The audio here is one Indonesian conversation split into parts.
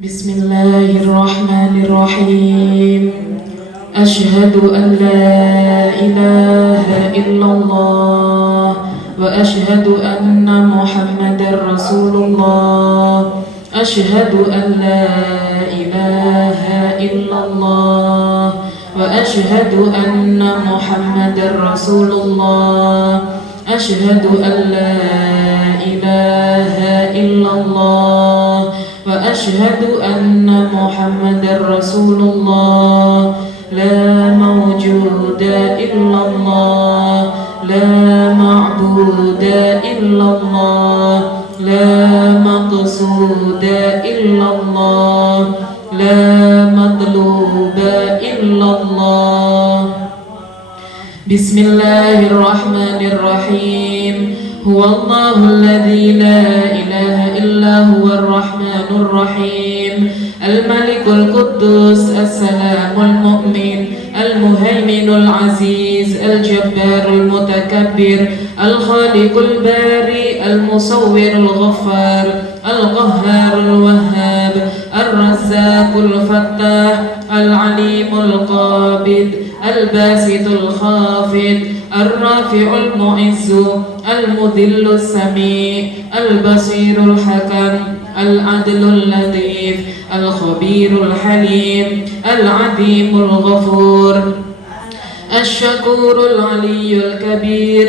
Bismillahirrahmanirrahim. Asyhadu an la ilaha illallah wa asyhadu anna Muhammadar Rasulullah. Asyhadu an la ilaha illallah wa asyhadu anna Muhammadar Rasulullah. Asyhadu an la ilaha illallah wa asyhadu anna Muhammadar Rasulullah. La mawjuda illallah, la ma'buda illallah, la maqsuda illallah, la matluba illallah. Bismillahirrahmanirrahim. Huwallahu alladzi la ilaha illa huwar rahmanur rahim. Al-Malikul Quddus, As-Salamul Mu'min, Al-Muhaiminul Aziz, Al-Jabbarul Mutakabbir, Al-Khaliqul Bari, Al-Musawwirul Ghaffar, Al-Qahharul Wahhab, Ar-Razzaqul Fattah, Al-Alimul Qabid, Al-Basitul Khafid, Ar-Rafi'ul Mu'izzu, Al-Mudhillul Sami', Al-Basirul Hakam, Al-Adlul Latif, Al-Khabirul Halim, Al-Azimul Ghafur, Al-Shakurul Aliyyul Kabir,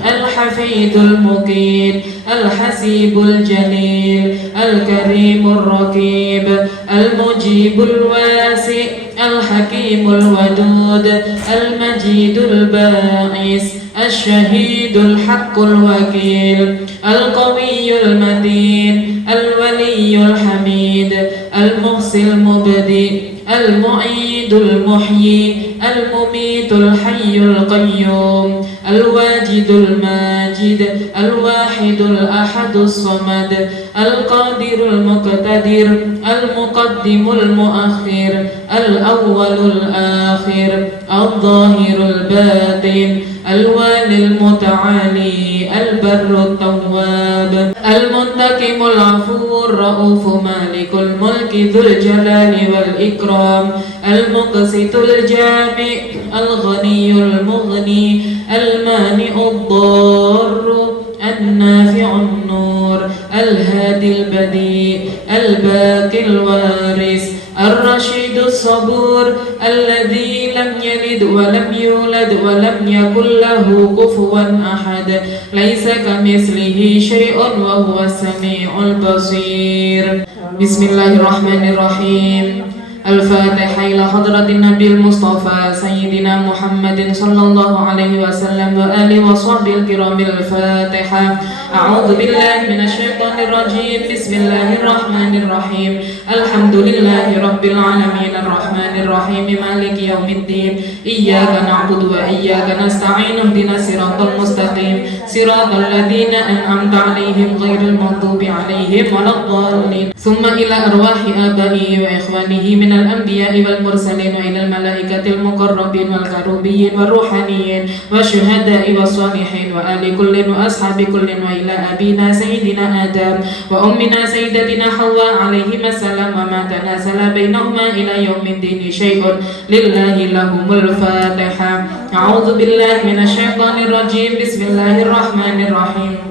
Al-Hafidul Muqit, Al-Hasibul Jalil, Al-Karimul Raqib, Al-Mujibul Wasi', Al-Hakimul Wadud, Al-Majidul Ba'is, Al-Shahidul Haqqul Wakil, Al-Qawiyul Matin, Al-Waliyul Hamid, Al-Muhsil Mubdi, Al-Mu'idul Muhyi, Al-Mumitul Hayyul Qayyum, Al-Wajidul Majid, Al-Wahidul Ahadus Samad, Al-Qadirul Muqtadir, Al-Muqaddimul Muakhir, Al-Awwalul Akhir, Al-Zahirul Batin, Al-Walil Muta'ali, Al-Barrut Tawwab, Al-Muntaqimul Afur, Ra'ufu Malikul Mulki, Dzul Jalali wal Ikram, Al-Muqsitul Jami', Al-Ghaniyul Mughni, Al-Mani'ud Darru, An-Nafi'un Nur, Al-Hadil Badi, Al-Baqil Waris, Ar-Rashidus Sabur, Alladhi lam yalid wa lam yulad wa lam yakul lahu kufuwan ahad, Laisa kamitslihi syai'un wa huwas sami'ul basir. Bismillahirrahmanirrahim. Al-Fatihah ila hadratin Nabil Mustafa Sayyidina Muhammadin sallallahu alaihi wasallam wa alihi wa sahbihi kiramil Fatihah. A'udzu billahi minasyaitonir rajim. Bismillahirrahmanirrahim. Alhamdulillahi rabbil alamin arrahmanir rahim maliki yaumiddin. Iyyaka na'budu wa iyyaka nasta'in. Ihdinas siratal mustaqim. Siratal ladzina an'amta 'alaihim ghairil maghdubi 'alaihim waladdallin. Thumma ila arwahi abai wa ikhwanihi min al-anbiya'i wal mursalin wa ila al-malaikatil muqarrabin wal karubiyyin wal ruhaniyin wa syuhada'i was salihin wa ali kullin wa ashabi kullin wa ila abina sayyidina Adam wa ummina sayyidatina Hawa alaihi assalam wa ma tanasala bainahuma ila yaumiddin syai'un lillahi lahumul Fatihah. A'udzu billahi minasyaitonir rajim. Bismillahirrahmanirrahim.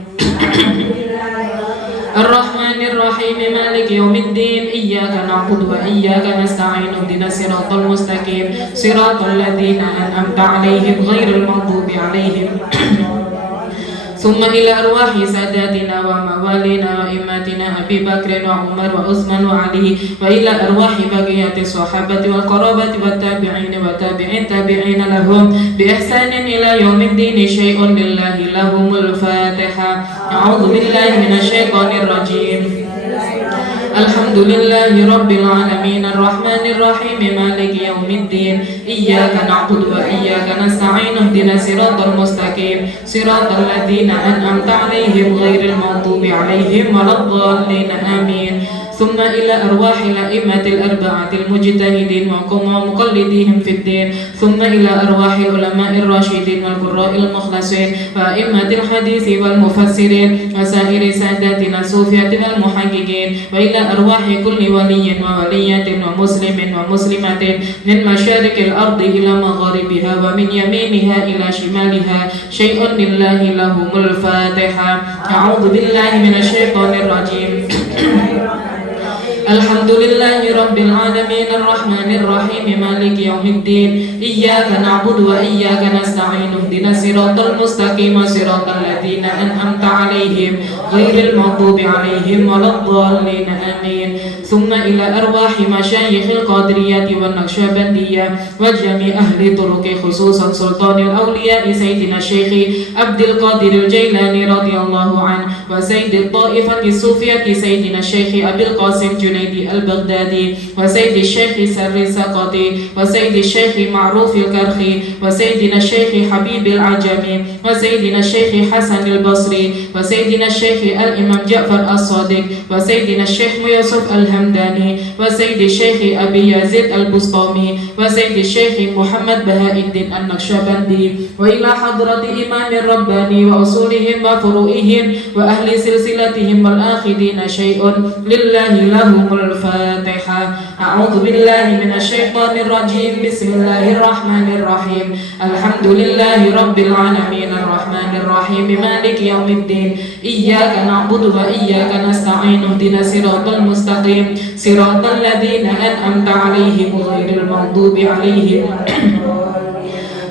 Ar-Rahmanir-Rahim Maliki yaumiddin. Iyyaka na'budu wa iyyaka nasta'in. Ihdinas siratal mustaqim. Siratal ladzina an'amta 'alaihim ghairil maghdubi 'alaihim. Summa ila arwahi sadatina wa mawalina wa immatina Abi Bakrin wa Umar wa Utsman wa Ali wa ila arwahi baqiyati sahabati wal qarabati wat tabi'in wa tabi'in tabi'in lahum bi ihsanin ila yaumiddin syai'un lillahi lahumul Fatihah. A'udzu billahi minasyaitonir rajim. Alhamdulillahi rabbil alamin arrahmanir rahim maliki yaumiddin. Iyyaka na'budu wa iyyaka nasta'in. Ihdinas siratal mustaqim. Siratal ladzina an'amta 'alaihim ghairil maghdubi 'alaihim waladdallin. Amin. ثم إلى أرواح الأئمة الأربعة المجتهدين ومقلديهم في الدين ثم إلى أرواح العلماء الراشدين والقراء المخلصين وأئمة الحديث والمفسرين وسائر ساداتنا الصوفية والمحققين وإلى أرواح كل ولي وولية ومسلم ومسلمة من مشارق الأرض إلى مغاربها ومن يمينها إلى شمالها شيء لله لهم الفاتحة. أعوذ بالله من الشيطان الرجيم. الحمد لله رب العالمين الرحمن الرحيم مالك يوم الدين إياك نعبد وإياك نستعين اهدنا الصراط المستقيم صراط الذين أنعمت عليهم غير المغضوب عليهم ولا الضالين آمين. ثم إلى أرواح مشايخ القادرية والنقشبندية وجميع أهل طرق خصوصا سلطان الأولياء سيدنا الشيخ عبد القادر الجيلاني رضي الله عنه وسيد الطائفة الصوفية سيدنا الشيخ أبي القاسم جنيدي البغدادي وسيد الشيخ سر السقطي وسيد الشيخ معروف الكرخي وسيدنا الشيخ حبيب العجمي وسيدنا الشيخ حسن البصري وسيدنا الشيخ الإمام جعفر الصادق وسيدنا الشيخ يوسف الهمداني وسيد الشيخ أبي يزيد البسطامي وسيد الشيخ محمد بهاء الدين النقشبندي وإلى حضرة إمام الرباني وأصولهم وفروعهم وأهل سلسلتهم والآخذين شيء لله لهم الفاتحة. أعوذ بالله من الشيطان الرجيم. بسم الله الرحمن الرحيم. الحمد لله رب العالمين الرحمن الرحيم مالك يوم الدين إياك نعبد وإياك نستعين اهدنا الصراط المستقيم صراط الذين أنعمت عليهم غير المغضوب عليهم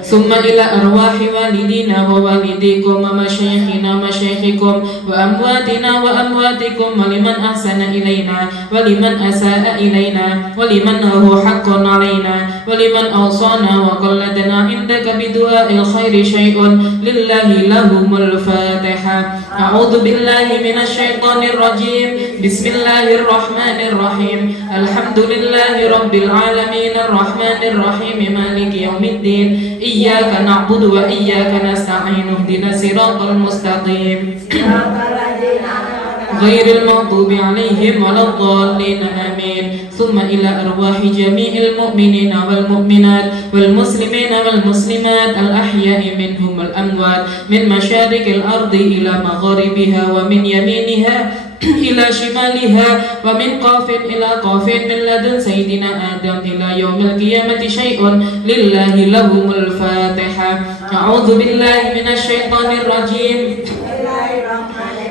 ثم إلى أرواح والدينا ووالديكم ومشايخنا ومشايخكم وأمواتنا وأمواتكم ولمن أحسن إلينا ولمن أساء إلينا ولمن هو حق علينا ولمن أوصانا وقلدنا عندك بدعاء الخير شيء لله لهم الفاتحة. أعوذ بالله من الشيطان الرجيم. بسم الله الرحمن الرحيم. الحمد لله رب العالمين الرحمن الرحيم مالك يوم الدين إياك نعبد وإياك نستعين اهدنا الصراط المستقيم غير المغضوب عليهم ولا الضالين آمين. ثم إلى أرواح جميع المؤمنين والمؤمنات والمسلمين والمسلمات الأحياء منهم والأموات من مشارق الأرض إلى مغاربها ومن يمينها إلى شمالها ومن قاف إلى قاف من لدن سيدنا آدم إلى يوم القيامة شيء لله لهم الفاتحة. أعوذ بالله من الشيطان الرجيم.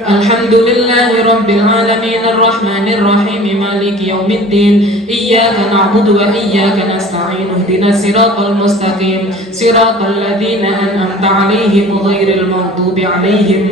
الحمد لله رب العالمين الرحمن الرحيم مالك يوم الدين إياك نعبد وإياك نستعين اهدنا الصراط المستقيم صراط الذين أنعمت عليهم غير المغضوب عليهم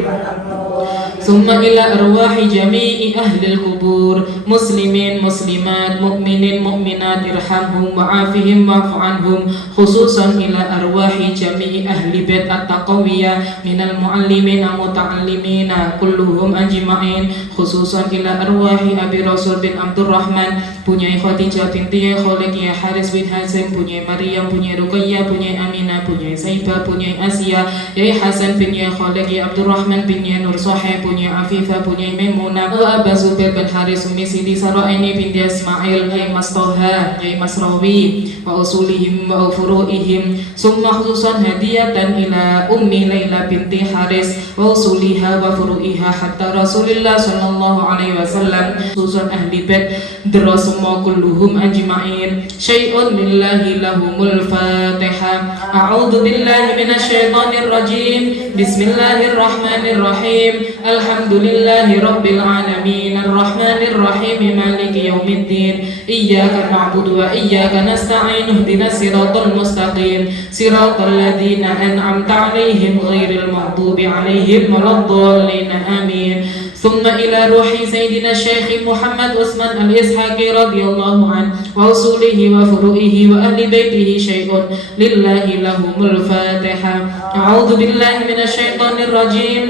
ثم إلى أرواح جميع أهل القبور مسلمين مسلمات مؤمنين مؤمنات ارحمهم وعافهم واعف عنهم خصوصا إلى أرواح جميع أهل بيت التقوية من المعلمين المتعلمين كلهم أجمعين خصوصا إلى أرواح أبي رسول بن عبد الرحمن punya Khadijah binti Khalid, punya Haris bin Hazim, punya Maryam, punya Ruqayyah, punya Aminah, punya Saibah, punya Asia, Yai Hasan bin Khalid, Abdul Rahman bin Nur Sahih, punya Afifah, punya Maimunah, Abu Zubair bin Haris, Umi Siti Saraini binti Ismail, Yai Mas Toha, Yai Mas Rawi, wa usulihim wa furu'ihim, summa khususan hadiyatan ila Ummi Laila binti Haris, wa usuliha wa furu'iha hatta Rasulullah sallallahu alaihi wasallam, khususan ahli bait deras semua kulluhum ajma'in syai'un lillahi lahumul fatihah. A'udzu billahi minasyaitonir rajim. Bismillahirrahmanirrahim. Alhamdulillahi rabbil alamin arrahmanir rahim maliki yaumiddin iyyaka na'budu wa iyyaka nasta'in ihdinas siratal mustaqim siratal ladzina an'amta 'alaihim ghairil maghdubi 'alaihim waladdallin amin. ثم إلى روح سيدنا الشيخ محمد عثمان الإسحاقي رضي الله عنه وأصوله وفروعه وأهل بيته شيء لله لهم الفاتحة. أعوذ بالله من الشيطان الرجيم.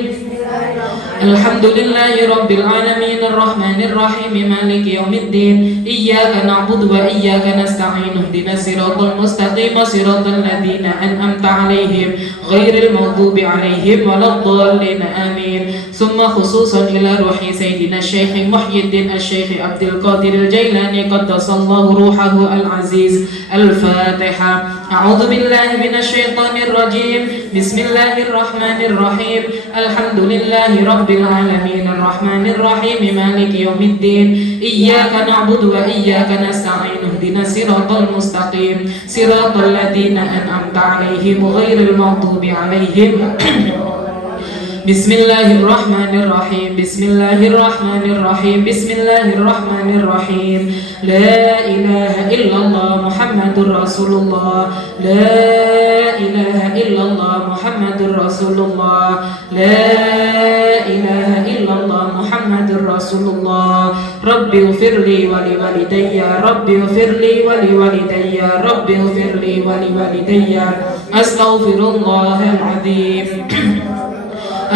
الحمد لله رب العالمين الرحمن الرحيم مالك يوم الدين إياك نعبد وإياك نستعين اهدنا الصراط المستقيم صراط الذين أنعمت عليهم غير المغضوب عليهم ولا الضالين آمين. ثم خصوصا إلى روح سيدنا الشيخ محي الدين الشيخ عبد القادر الجيلاني قدس الله روحه العزيز. الفاتحة. أعوذ بالله من الشيطان الرجيم. بسم الله الرحمن الرحيم. الحمد لله رب العالمين الرحمن الرحيم مالك يوم الدين. إياك نعبد وإياك نستعين اهدنا الصراط المستقيم صراط الذين أنعمت عليهم غير المغضوب عليهم. بسم الله الرحمن الرحيم. بسم الله الرحمن الرحيم. بسم الله الرحمن الرحيم. لا إله إلا الله محمد رسول الله. لا إله إلا الله محمد رسول الله. لا إله إلا الله محمد رسول الله. ربي اغفر لي ولوالدي. ربي اغفر لي ولوالدي. ربي اغفر لي ولوالدي. أستغفر الله العظيم.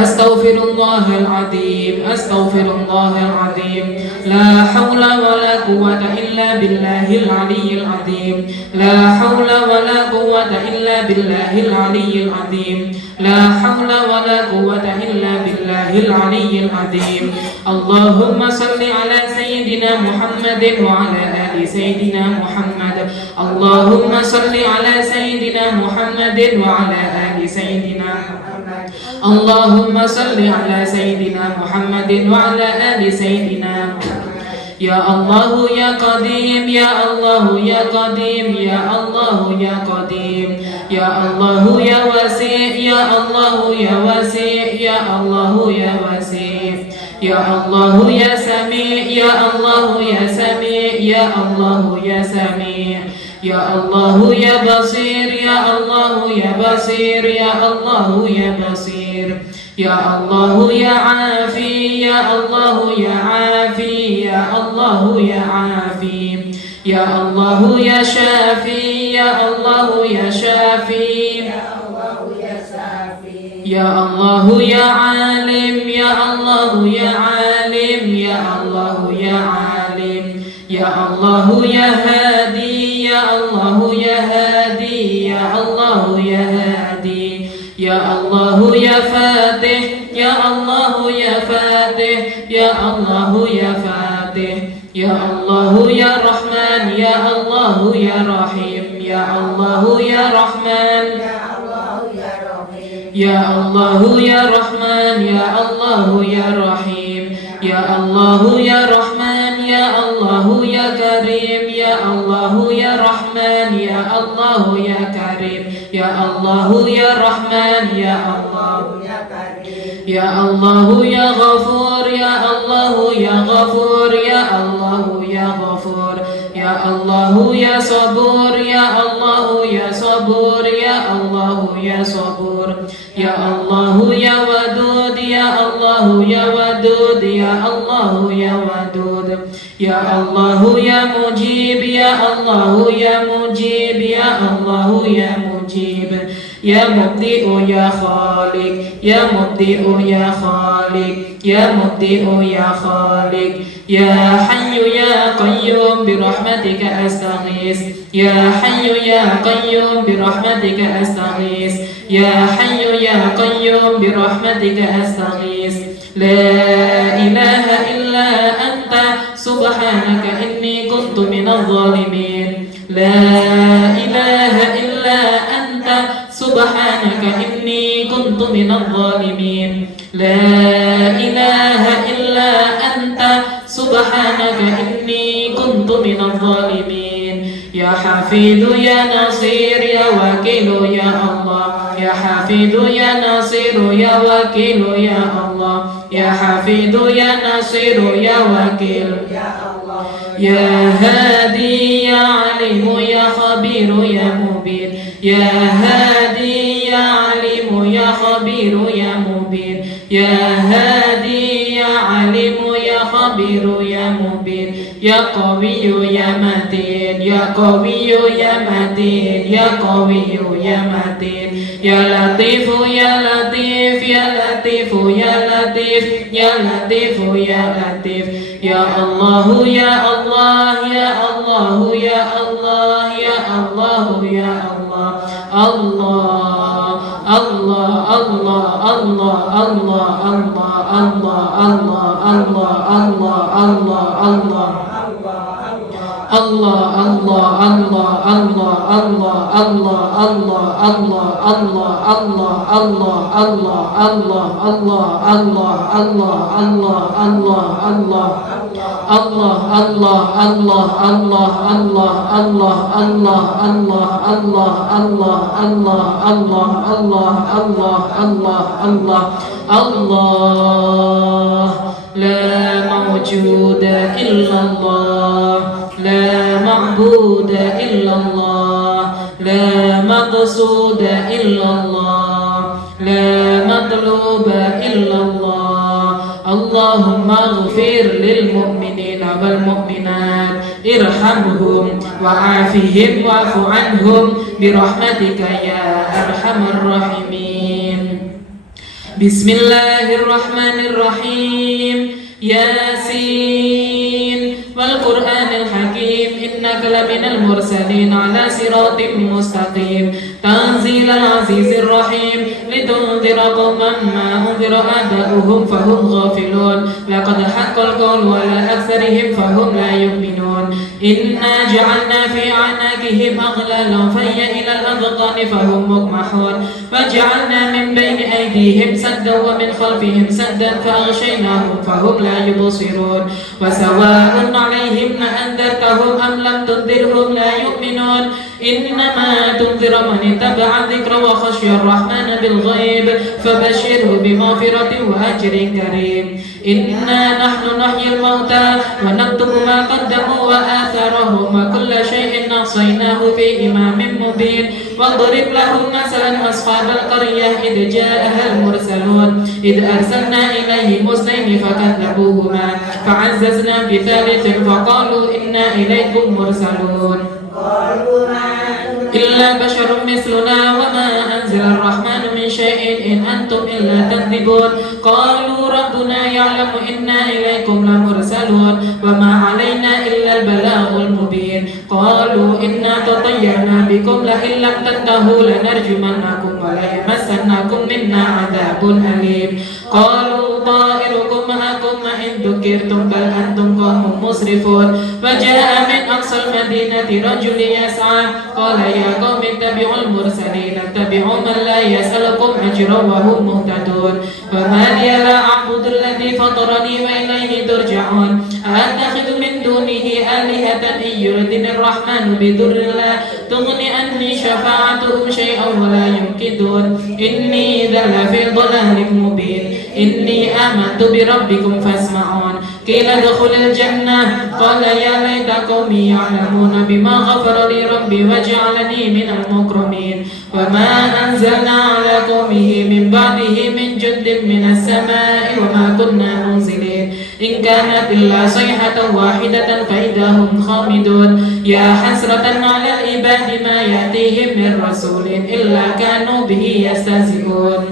أستغفر الله العظيم. أستغفر الله العظيم. لا حول ولا قوة إلا بالله العلي العظيم. لا حول ولا قوة إلا بالله العلي العظيم. لا حول ولا قوة إلا بالله العلي العظيم. اللهم صل على سيدنا محمد وعلى آل سيدنا محمد. اللهم صل على سيدنا محمد وعلى آل سيدنا محمد. اللهم صل على سيدنا محمد وعلى آل سيدنا محمد. يا الله يا قديم. يا الله يا قديم. يا الله يا قديم. يا الله يا واسع. يا الله يا واسع. يا الله يا واسع. يا الله يا سميع. يا الله يا سميع. يا الله يا سميع. يا الله يا بصير. يا الله يا بصير. يا الله يا بصير. يا الله يا عافي. يا الله يا عافي. يا الله يا عافي. يا الله يا شافي. يا الله يا شافي. يا الله يا شافي. يا الله يا عالم. يا الله يا عالم. يا الله يا عالم. يا الله يا هادي. يا الله يا هادي. يا الله يا هادي. يا الله يا فاتح. يا الله يا فاتح. يا الله يا فاتح. يا الله يا رحمن. يا الله يا رحيم. يا الله يا رحمن. يا الله يا رحمن. يا الله يا رحيم. يا الله يا رحمن. يا الله يا كريم. يا الله يا رحمن. يا الله يا كريم. يا الله يا رحمن. يا الله يا كريم. يا الله يا غفور. يا الله يا غفور. يا الله يا غفور. يا الله يا صبور. يا الله يا صبور. يا الله يا صبور. يا الله يا ودود. يا الله يا ودود. يا الله يا ودود. يا الله يا مجيب. يا الله يا مجيب. يا الله يا مجيب. يا مبدئ يا خالق. يا مبدئ يا خالق. يا مبدئ يا خالق. يا حي يا قيوم برحمتك أستغيث. يا حي يا قيوم برحمتك أستغيث. يا حي يا قيوم برحمتك أستغيث. لا إله إلا أنت سبحانك إني كنت من الظالمين. لا إله إلا أنت سبحانك إني كنت من الظالمين. لا إله إلا أنت سبحانك إني كنت من الظالمين. يا حفيظ يا نصير يا وكيل يا الله. يا حفيظ يا نصير يا وكيل يا الله. يا حفيظ يا نصير يا وكيل يا الله. يا هادي يا عليم يا خبير يا مبين. يا هادي يا عليم يا خبير يا مبين. يا هادي يا عليم يا خبير يا مبين. يا قوي يا متين. يا قوي يا متين. يا قوي يا متين. يا لطيف يا لطيف. يا لطيف يا لطيف. يا لطيف يا لطيف. يا الله يا الله. يا الله يا الله. يا الله يا الله. الله الله Allah, la mawjuda illallah, la ma'buda illallah, la maqsuda illallah, la matluba illallah. Allahumma ighfir lil mu'minina wal mu'minat, irhamhum wa'afihim wa'fu anhum birahmatika ya arhamar rahimin. Bismillahirrahmanirrahim. Yasin wal Qur'anil Hakim, innaka laminal mursalin ala siratim mustaqim, tanzilal azizir rahim, litunzira qauman ma unzira aba'uhum fahum ghafilun, laqad haqqal qawlu ala aktsarihim fahum la yu'minun. Inna ja'alna fi a'naqihim aghlalan fahiyya ilal adqani fahum muqmahun, waja'alna min bayni aydihim saddan wa min khalfihim saddan fa'aghshaynahum fahum la yubsirun, wa sawa'un 'alaihim anzartahum am lam tunzirhum la yu'minun. Innama tunzira man ittaba'a dhikra wa khashiya ar-rahmana bil ghaib, fabashshirhu bimaghfiratin wa ajrin karim. Inna nahnu nuhyil mauta wa naktubu ma qaddamu wa atharahum wa kulla shay'in ahsaynahu fi imamin mubin. Wadrib lahum masalan ashabal qaryah idh ja'ahal mursalun idh arsalna ilayhim musnayni fakadzabuhuma fa'azzazna bi thalithin faqalu inna ilaykum mursalun. إلا بشر مثلنا وما أنزل الرحمن من شيء إن أنتم إلا تكذبون. قالوا ربنا يعلم إنا إليكم لمرسلون وما علينا إلا البلاغ المبين. قالوا إنا تطيرنا بكم لئن لم تنتهوا لنرجمنكم وليمسنكم منا عذاب أليم. قالوا طائركم معكم إن ذكرتم بل أنتم قوم مسرفون. وجاء من أقصى المدينة رجل يسعى قال يا قوم اتبعوا المرسلين اتبعوا من لا يسألكم أجرا وهم مهتدون. فما لي لا أعبد الذي فطرني وإليه ترجعون. أتخذ من دونه آلهة إن يردني الرحمن بضر لا تغني عني شفاعتهم شيئا ولا ينقذون. إني إذا لفي ضلال مبين. إني آمنت بربكم فاسمعون. قيل ادخل الجنة قال يا ليت قومي يعلمون بما غفر لي ربي وجعلني من المكرمين. وما أنزلنا على قومه من بعده من جند من السماء وما كنا منزلين. إن كانت إلا صيحة واحدة فإذا هم خامدون. يا حسرة على العباد ما يأتيهم من رسول إلا كانوا به يستهزئون.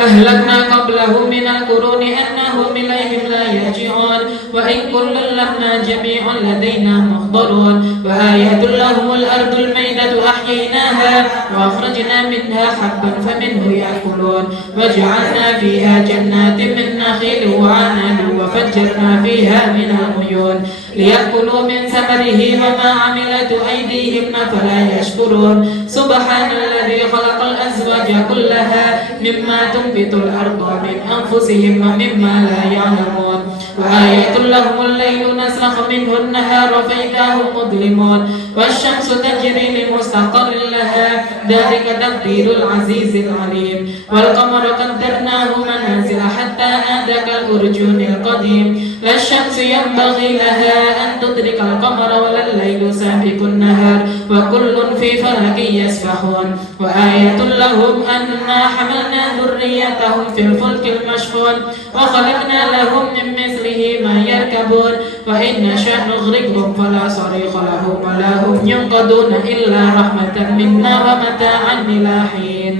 أهلكنا قبلهم من القرون أنهم إليهم لا يرجعون. وإن كل لما جميع لدينا محضرون. وآية لهم الأرض الميتة أحييناها وأخرجنا منها حبا فمنه يأكلون. وجعلنا فيها جنات من نخيل وعنب وفجرنا فيها من العيون ليأكلوا من ثمره وما عملت أيديهم فلا يشكرون. سبحان الذي خلق الأزواج كلها مما تنبت الأرض من أنفسهم ومما لا يعلمون. وآية لهم الليل نسلخ منه النهار فإذا هم مظلمون. والشمس تجري لمستقر لها ذلك تقدير العزيز العليم. والقمر قدرناه منازل حتى عاد كالأرجون القديم. لا الشمس ينبغي لها أن تدرك القمر ولا الليل سابق النهار وكل في فلك يسبحون. وآية لهم أنا حملنا ذريتهم في الفلك المشحون وخلقنا لهم من مثله ما يركبون. وإن نشأ نغرقهم فلا صريخ لهم ولا هم ينقذون إلا رحمة منا ومتاعا إلى حين.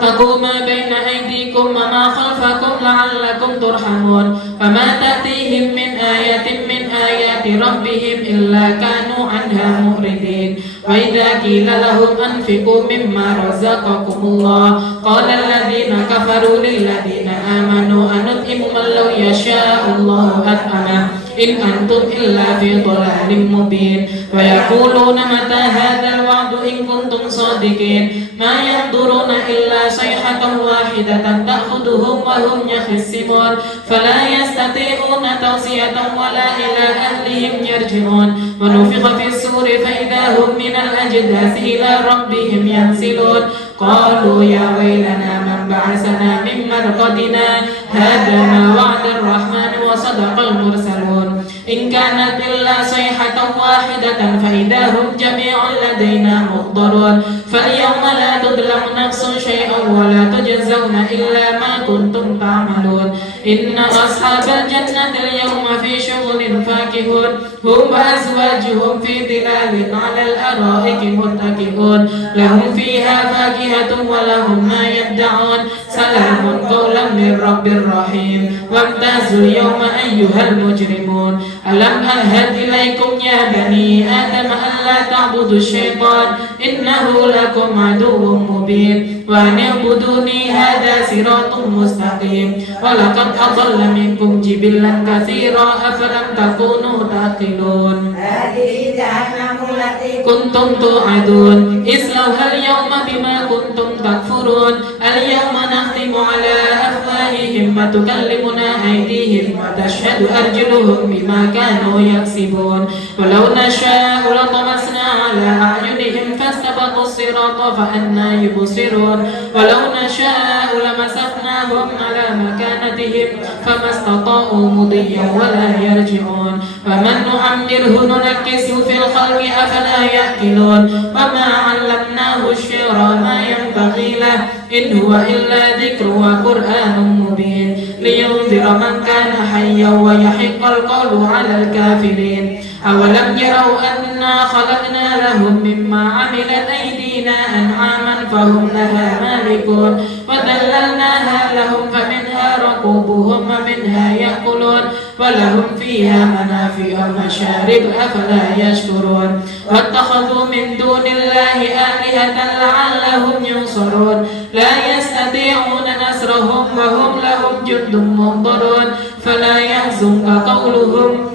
اتقوا ما بين أيديكم وما خلفكم لعلكم ترحمون. فما تأتيهم من آية من آيات آيات ربهم إلا كانوا عنها معرضين وإذا قيل لهم أنفقوا مما رزقكم الله قال الذين كفروا للذين آمنوا أنطعم من لو يشاء الله أطعمه إن أنتم إلا في ضلال مبين ويقولون متى هذا الوعد إن كنتم صادقين ما ينظرون إلا صيحة واحدة تأخذهم وهم يخصمون فلا يستطيعون توصية ولا إلى أهلهم يرجعون ونفخ في الصور فإذا هم من الأجداث إلى ربهم ينسلون قالوا يا ويلنا من بعثنا من مرقدنا هذا ما وعد الرحمن وصدق المرسلون إن كانت إلا صيحة واحدة فإذا هم جميع لدينا محضرون فاليوم لا تظلم نفس شيئا ولا تجزون إلا ما كنتم تعملون إن أصحاب الجنة اليوم في شغل فاكهون هم وأزواجهم في ظلال على الأرائك متكئون لهم فيها فاكهة ولهم ما يدعون سلام قولا من رب رحيم وامتازوا اليوم أيها المجرمون ألم أعهد إليكم يا بني آدم ألا تعبدوا الشيطان إنه لكم عدو مبين وأن اعبدوني هذا صراط مستقيم ولقد أضل منكم جبلا كثيرا أفلم تكونوا تعقلون هذه جهنم التي كنتم توعدون اصلوها اليوم بما كنتم تكفرون اليوم نختم على أفواههم وتكلمنا أيديهم وتشهد أرجلهم بما كانوا يكسبون ولو نشاء لطمسنا على أعينهم فاستبقوا الصراط فأنى يبصرون ولو نشاء لمسخناهم على مكانتهم فما استطاعوا مضيا ولا يرجعون ومن نعمره ننكسه في الخلق أفلا يأكلون وما علمناه الشعر ما ينبغي له إن هو إلا ذكر وقرآن مبين لينذر من كان حيا ويحق القول على الكافرين أولم يروا أنا خلقنا لهم مما عملت أيدينا أنعاما فهم لها مالكون وذللناها لهم فمنها ركوبهم ومنها يأكلون ولهم فيها منافع ومشارب أفلا يشكرون واتخذوا من دون الله آلهة لعلهم ينصرون لا يستطيعون نصرهم وهم لهم جند منضرون فلا يحزنك قولهم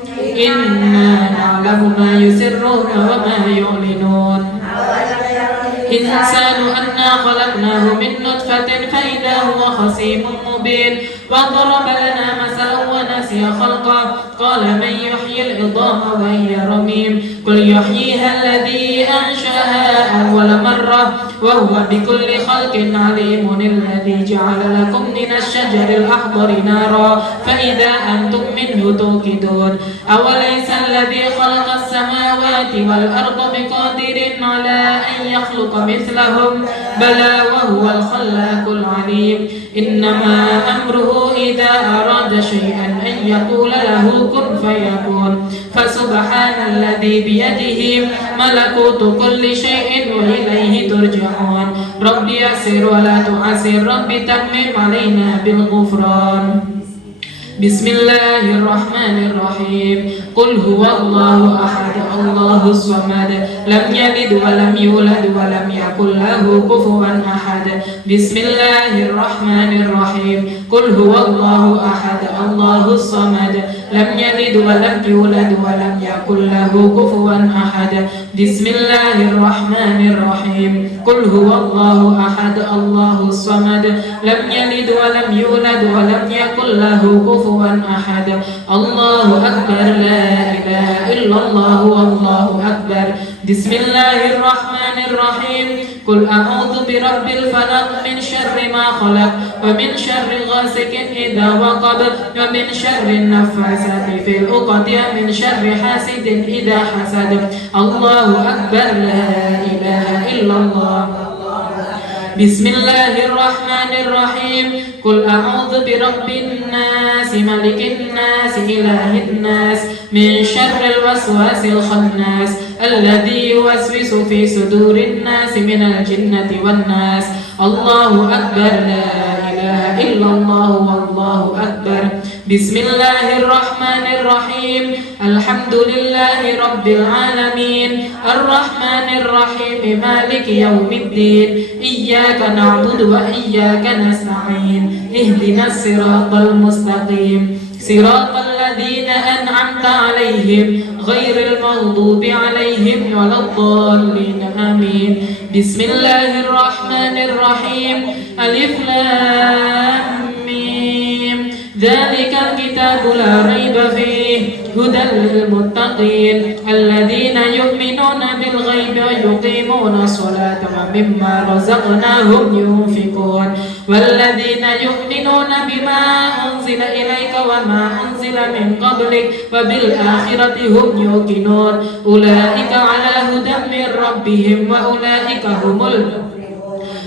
إنا نعلم ما يسرون وما يعلنون إنسان أنا خلقناه من نطفة فإذا هو خصيم مبين وضرب لنا مثلا ونسي خلقه قال من يحيي العظام وهي رميم قل يحييها الذي أنشأها أول مرة وهو بكل خلق عليم الذي جعل لكم من الشجر الأخضر نارا فإذا أنتم منه توقدون أوليس الذي خلق السماوات والأرض بقادر على أن يخلق مثلهم بلى وهو الخلاق العليم إنما أمره إذا أراد شيئا أن يقول له كن فيكون فسبحان الذي بيده ملكوت كل شيء وإليه ترجعون رب يسر ولا تعسر رب تمم علينا بالغفران بسم الله الرحمن الرحيم قل هو الله أحد الله الصمد لم يلد ولم يولد ولم يكن له كفوا أحد بسم الله الرحمن الرحيم قل هو الله أحد الله الصمد لم يلد ولم يولد ولم يكن له كفوا أحد بسم الله الرحمن الرحيم قل هو الله أحد الله الصمد لم يلد ولم يولد ولم يكن له كفوا أحد الله أكبر لا إله إلا الله والله أكبر بسم الله الرحمن الرحيم قل أعوذ برب الفلق من شر ما خلق ومن شر غاسق إذا وقب ومن شر النفاثات في العقد ومن شر حاسد إذا حسد الله أكبر لا إله إلا الله بسم الله الرحمن الرحيم قل أعوذ برب الناس ملك الناس إله الناس من شر الوسواس الخناس الذي يوسوس في صدور الناس من الجنة والناس الله أكبر لا إله إلا الله والله أكبر بسم الله الرحمن الرحيم الحمد لله رب العالمين الرحمن الرحيم مالك يوم الدين إياك نعبد وإياك نستعين اهدنا الصراط المستقيم صراط الذين أنعمت عليهم غير المغضوب عليهم ولا الضالين آمين بسم الله الرحمن الرحيم ألف لام ميم ذلك الكتاب لا ريب فيه هدى للمتقين الذين يؤمنون بالغيب ويقيمون الصلاة ومما رزقناهم ينفقون والذين يؤمنون بما أنزل إليك وما أنزل من قبلك وبالآخرة هم يوقنون أولئك على هدى من ربهم وأولئك هم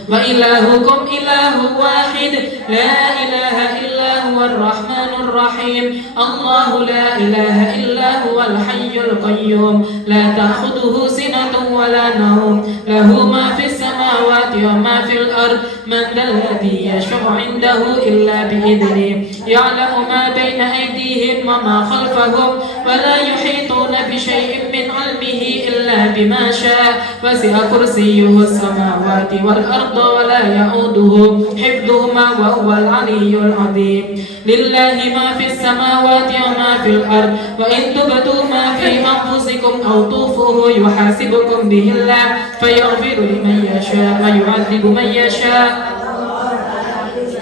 وإلهكم إله واحد لا إله إلا هو الرحمن الرحيم الله لا إله إلا هو الحي القيوم لا تأخذه سنة ولا نوم له ما في السماوات وما في الأرض من ذا الذي يشفع عنده إلا بإذنه يعلم ما بين أيديهم وما خلفهم ولا يحيطون بشيء من علمه إلا بما شاء وسع كرسيه السماوات والأرض ولا يؤوده حفظهما وهو العلي العظيم لله ما في السماوات وما في الأرض وإن تبدوا ما في أنفسكم أو تخفوه يحاسبكم به الله فيغفر لمن يشاء ويعذب من يشاء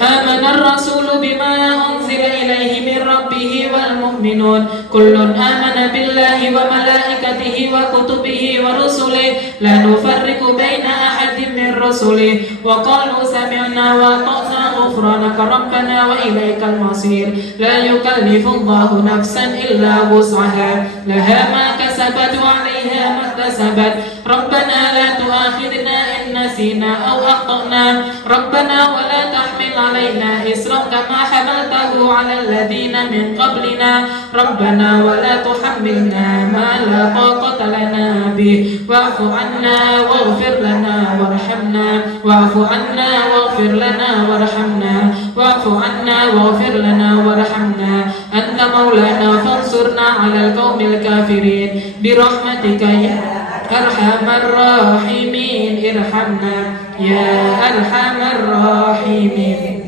آمن الرسول بما أنزل إليه من ربه والمؤمنون كل آمن بالله وملائكته وكتبه ورسله لا نفرق بين أحد من رسله وقالوا سمعنا وأطعنا غفرانك ربنا وإليك المصير لا يكلف الله نفسا إلا وسعها لها ما كسبت وعليها ما اكتسبت ربنا لا تؤاخذنا إن نسينا أو أخطأنا ربنا ولا تحمل علينا إصرا كما حملته على الذين من قبلنا ربنا ولا تحملنا ما لا طاقة لنا به واعف عنا واغفر لنا وارحمنا واعف عنا واغفر لنا وارحمنا واعف عنا واغفر لنا وارحمنا أنت مولانا فانصرنا على القوم الكافرين برحمتك يا أرحم الراحمين ارحمنا يا أرحم الراحمين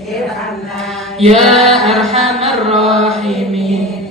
يا أرحم الراحمين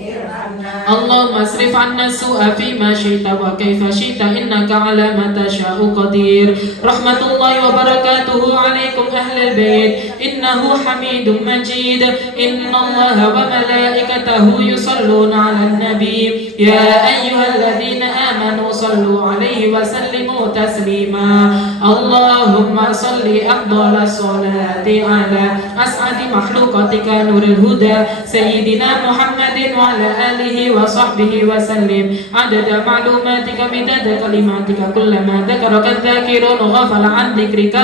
اللهم اصرف عنا السوء فيما شئت وكيف شئت إنك على ما تشاء قدير رحمة الله وبركاته عليكم أهل البيت إنه حميد مجيد إن الله وملائكته يصلون على النبي يا أيها الذين آمنوا صلوا عليه وسلموا تسليما اللهم صل أفضل الصلاة على أسعد مخلوقاتك نور الهدى سيدنا محمد وعلى آله وصحبه وسلم عدد معلوماتك مداد كلماتك كلما ذكرك الذاكرون غفل عن ذكرك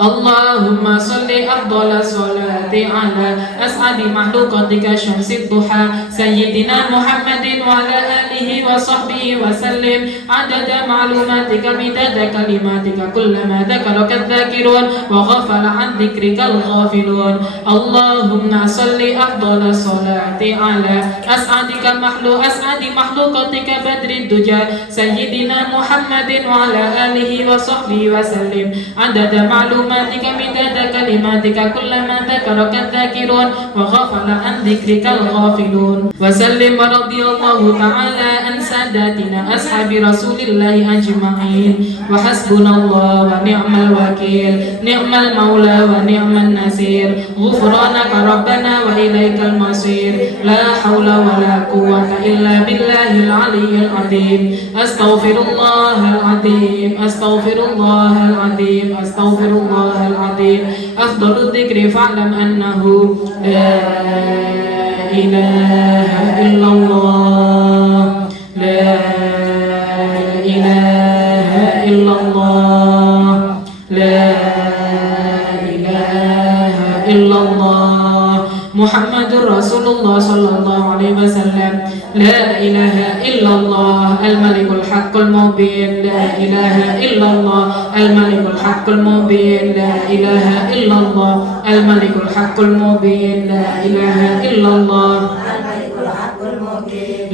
اللهم صل أفضل الصلاة على أسعد مخلوقاتك شمس الضحى سيدنا محمد وعلى آله وصحبه وسلم عدد معلوماتك مداد كلماتك كلما ذكرك الذاكرون وغفل عن ذكرك الغافلون اللهم صل أفضل الصلاة على أسعد مخلوقاتك بدر الدجى سيدنا محمد وعلى آله وصحبه وسلم عدد معلوماتك مداد كلماتك كلما ذكرك الذاكرون وغفل عن ذكرك الغافلون وسلم ورضي الله تعالى عن ساداتنا أصحاب رسول الله أجمعين وحسبنا الله ونعم الوكيل نعم المولى ونعم النصير غفرانك ربنا وإليك المصير لا حول ولا قوة إلا بالله العلي العظيم أستغفر الله العظيم أستغفر الله العظيم أستغفر الله العظيم أفضل الذكر فاعلم أنه لا إله إلا الله لا إله إلا الله لا إله إلا الله محمد رسول الله صلى الله عليه وسلم لا إله إلا الله الملك الحق المبين لا إله إلا الله الملك الحق المبين لا إله إلا الله الملك الحق المبين لا إله إلا الله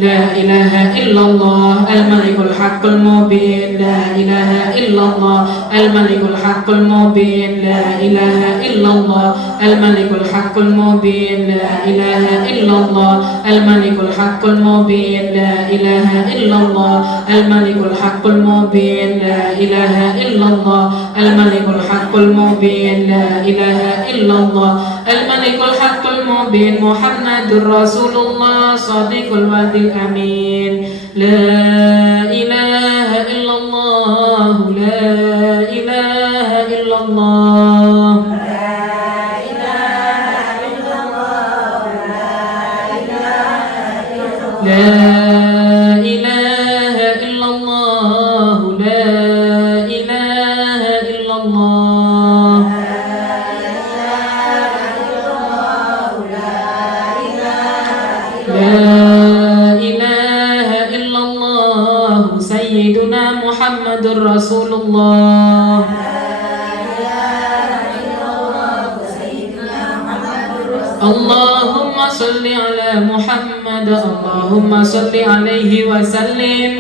لا إله إلا الله الملك الحق المبين لا إله إلا الله الملك الحق المبين لا إله إلا الله الملك الحق المبين لا إله إلا الله الملك الحق المبين لا إله إلا الله الملك الحق المبين لا إله إلا الله الملك الحق المبين لا إله إلا الله الملك الحق المبين محمد رسول الله صادق الوعد الأمين لا إله إلا الله لا إله إلا الله لا إله إلا الله لا إله إلا الله لا إله إلا الله سيدنا محمد رسول الله اللهم صل على محمد اللهم صل عليه وسلم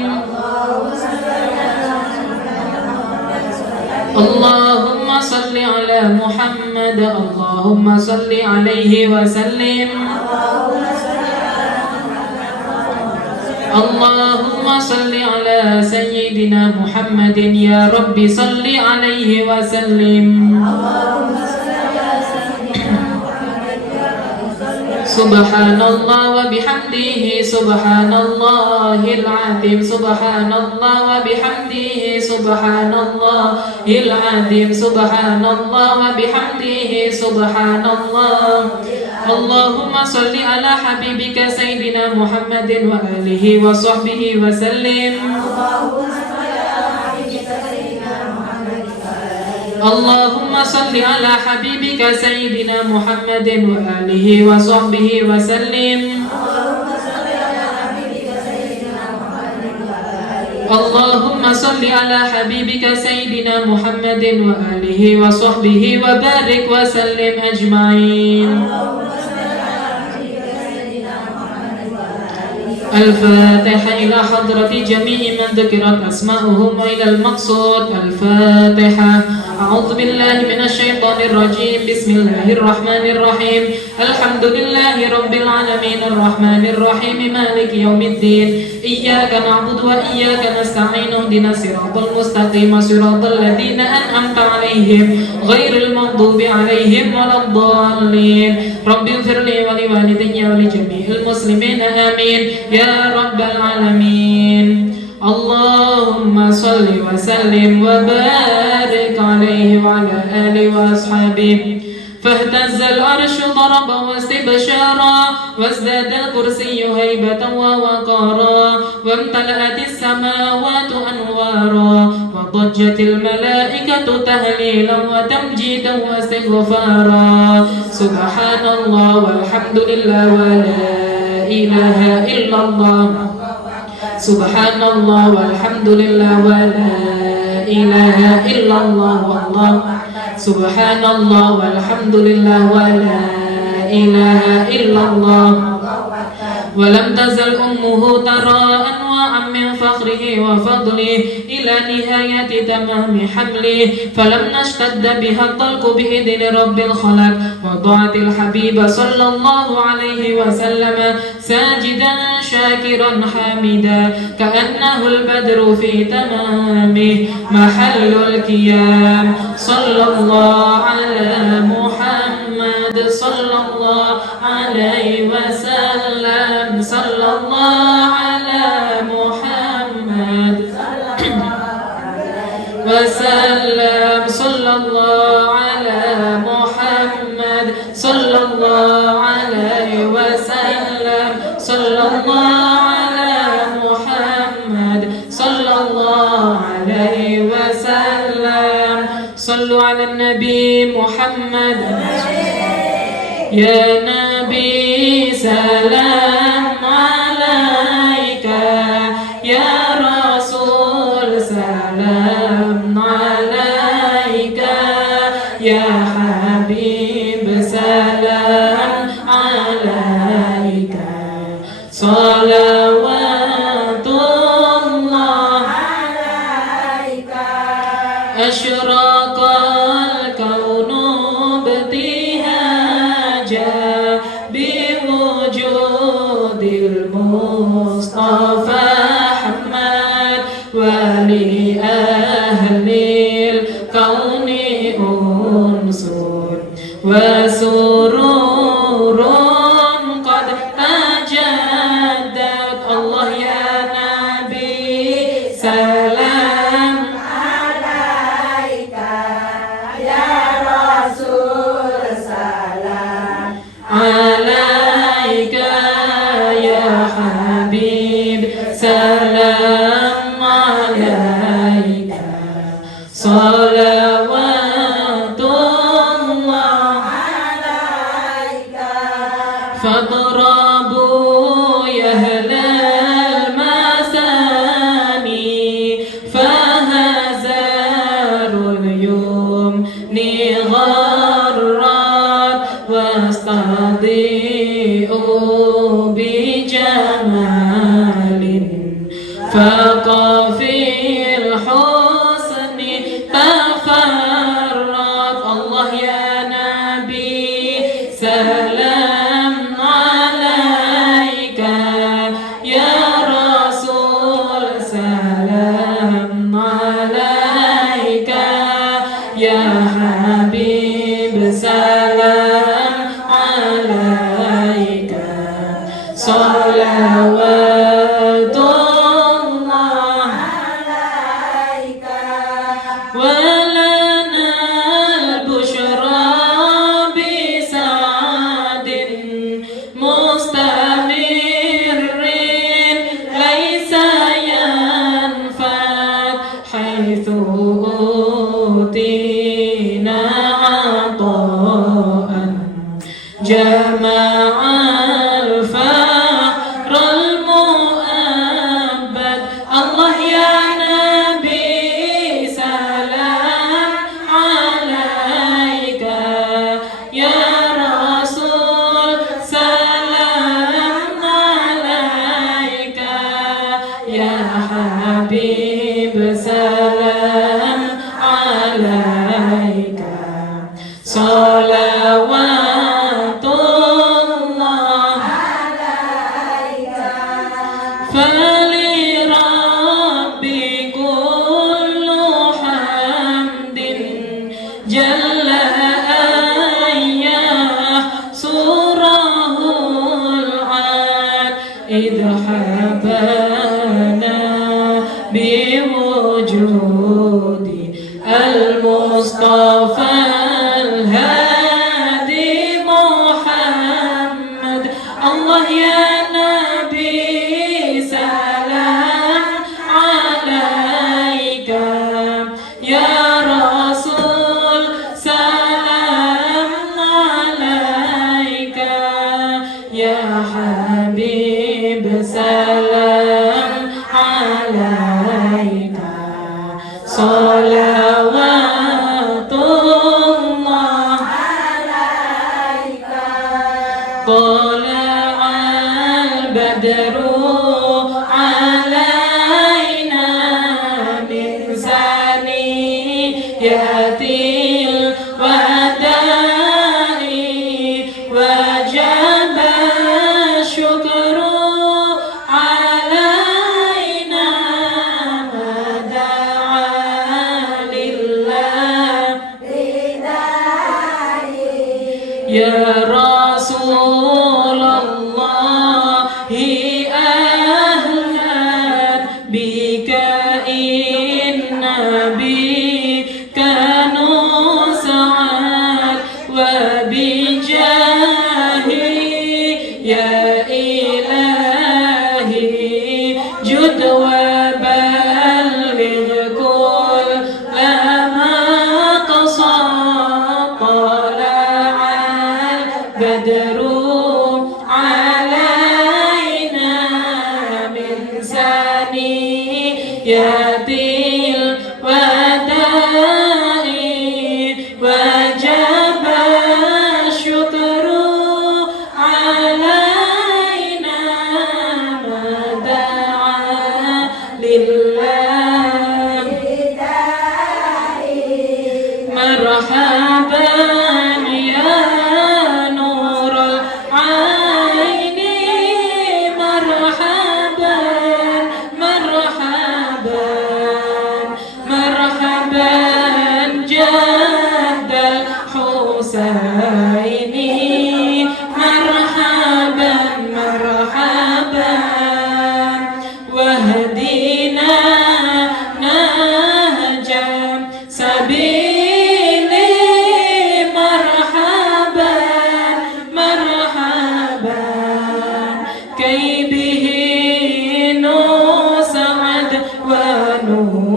اللهم صل على محمد اللهم صل عليه وسلم اللهم صل على سيدنا محمد يا رب صل عليه وسلم سبحان الله وبحمده سبحان الله العظيم سبحان الله وبحمده سبحان الله العظيم سبحان الله وبحمده سبحان الله اللهم صل على حبيبك سيدنا محمد وآله وصحبه وسلم اللهم صل على حبيبك سيدنا محمد وآله وصحبه وسلم اللهم صل على حبيبك سيدنا محمد وآله وصحبه وبارك وسلم أجمعين الفاتحة إلى حضرة جميع من ذكرت أسماؤهم وإلى المقصود الفاتحة أعوذ بالله من الشيطان الرجيم بسم الله الرحمن الرحيم الحمد لله رب العالمين الرحمن الرحيم مالك يوم الدين إياك نعبد وإياك نستعين اهدنا الصراط المستقيم صراط الذين أنعمت عليهم غير المغضوب عليهم ولا الضالين رب اغفر لي ولوالدي ولجميع المسلمين آمين يا رب العالمين اللهم صل وسلم وبارك عليه وعلى آله وأصحابه فاهتز العرش ضربا واستبشارا وازداد الكرسي هيبة ووقارا وامتلأت السماوات أنوارا وضجت الملائكة تهليلا وتمجيدا واستغفارا سبحان الله والحمد لله ولا إله إلا الله سبحان الله والحمد لله ولا إله إلا الله والله سبحان الله والحمد لله ولا إله إلا الله ولم تزل أمه ترى أنواعا من فخره وفضله إلى نهاية تمام حمله فلم نشتد بها الطلق بإذن رب الخلق وضعت الحبيب صلى الله عليه وسلم ساجدا شاكرا حامدا كأنه البدر في تمامه محل القيام صلى الله على محمد صلى الله عليه وسلم صلى الله على محمد وسلم صلى الله على محمد صلى الله عليه وسلم صلى الله على محمد صلى الله عليه وسلم صلوا على النبي محمد يا نبي سلام Salawatullah alaika. Asyraqal kaunu btihaja biwujudil Mustafa Ahmad wali ahlil kauni unsur wa sururun qad tajaddat. Allah ya Nabi salam alaika, ya Rasul salam alaika, ya Habib salam alaika. Salawatullah alaika. Fadrabu ya ahlal masani fahazarul yumni gharrat wastadi'u bijamalin faqa fil husni tafarrat. Allah ya Nabi salam alaika, ya Rasul salam alaika, ya Habib salam alaika. Salawatullah alaika. Walana al-bushra bisa'adin mustamirrin laysa yanfad haitsu utina ata'an jama'al fakhral mu'abbad. Allah ya Nabi salam alaika, ya Rasul salam alaika, ya Habib salam alaika. Salawatullah alaika. Fali rabbi kullu hamdin jalla ayyah surahul ad idhabana biwujudi al-Mustafa al-Hadi Muhammad. Allah ya Nabi salam alaika, ya Rasul salam alaika, ya Habib salam alaika. Salawatullah alaika. Tala'al badru alaina min saniyatil wada'i wajaba syukru alaina mada'a lillah ya Rasulullah ahlan bika inna bika nus'al wa bijahi ya ilahi jud wa balligh kullama qasad tala'al badru alaina min saniyatil wada'i wajaba syukru alaina الله مرحبا يا نور العين مرحبا مرحبا مرحبا جد الحسين مرحبا مرحبا واهدنا نهج سبيل مرحبا مرحبا كي به نسعد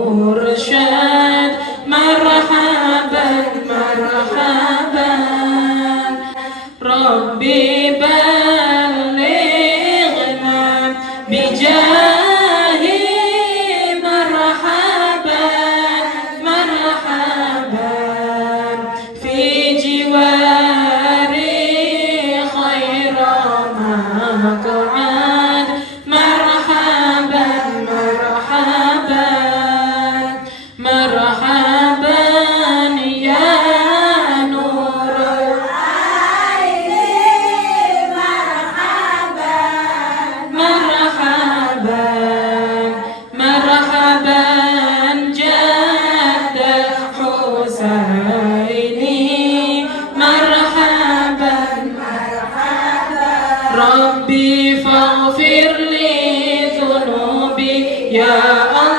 ونرشد مرحبا مرحبا ربي بلغنا بجاه مرحبا مرحبا في جواري خير مقعد مرحبا مرحبا مرحبا يا نور مرحبا مرحبا جد الحسين مرحبا ربي فاغفر لي ذنوبي يا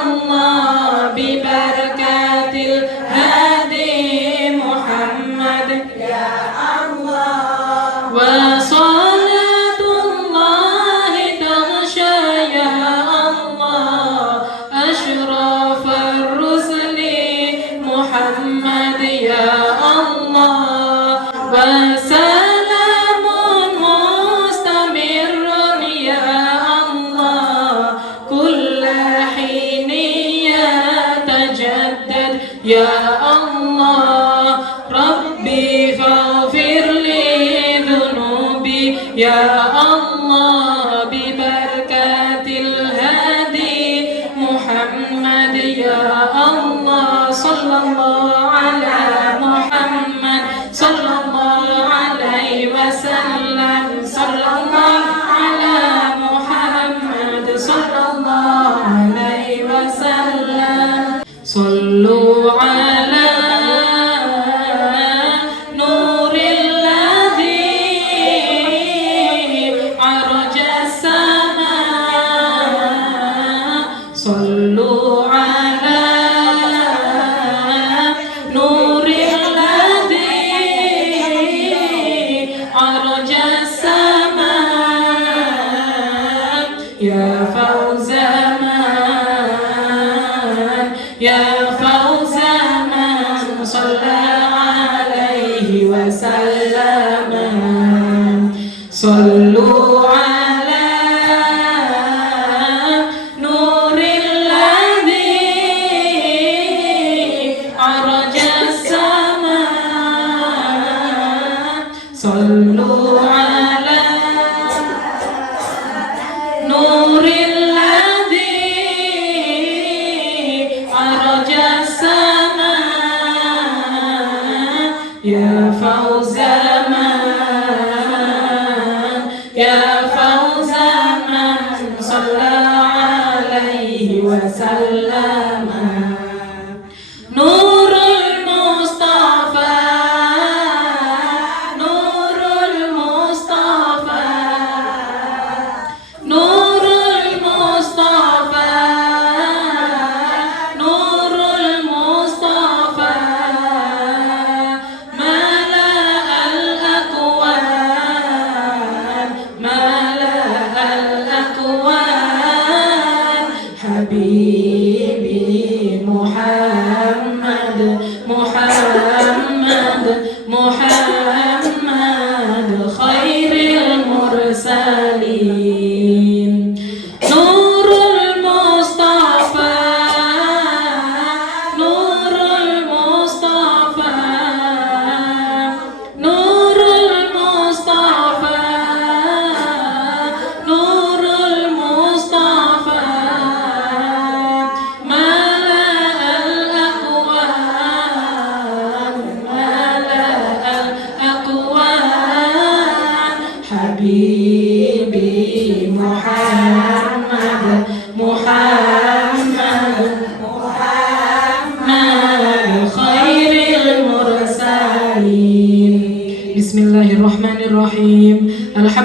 الله ببركة الهادي محمد يا الله وصلاة الله تغشى يا الله أشرف الرسل محمد يا الله وسلام مستمر يا الله كل حين يتجدد يا الله ربي فاغفر لي ذنوبي يا الله ببركة الهادي محمد يا الله صلى الله على محمد صلى الله عليه وسلم صلى الله على محمد صلى الله عليه وسلم صلوا على نور الذي عرج السماء صلوا على نور الذي عرج السماء يا فوز من يا فوز من صلى عليه وسلم صلوا على نور الذي عرج السماء صلوا على نور الذي عرج السماء يا فوز من يا فوز من صلى عليه وسلم نور المصطفى نور المصطفى نور المصطفى نور المصطفى ملأ الأكوان ملأ الأكوان حبيبي محمد محمد محمد خير المرسلين نور المصطفى نور المصطفى نور المصطفى نور المصطفى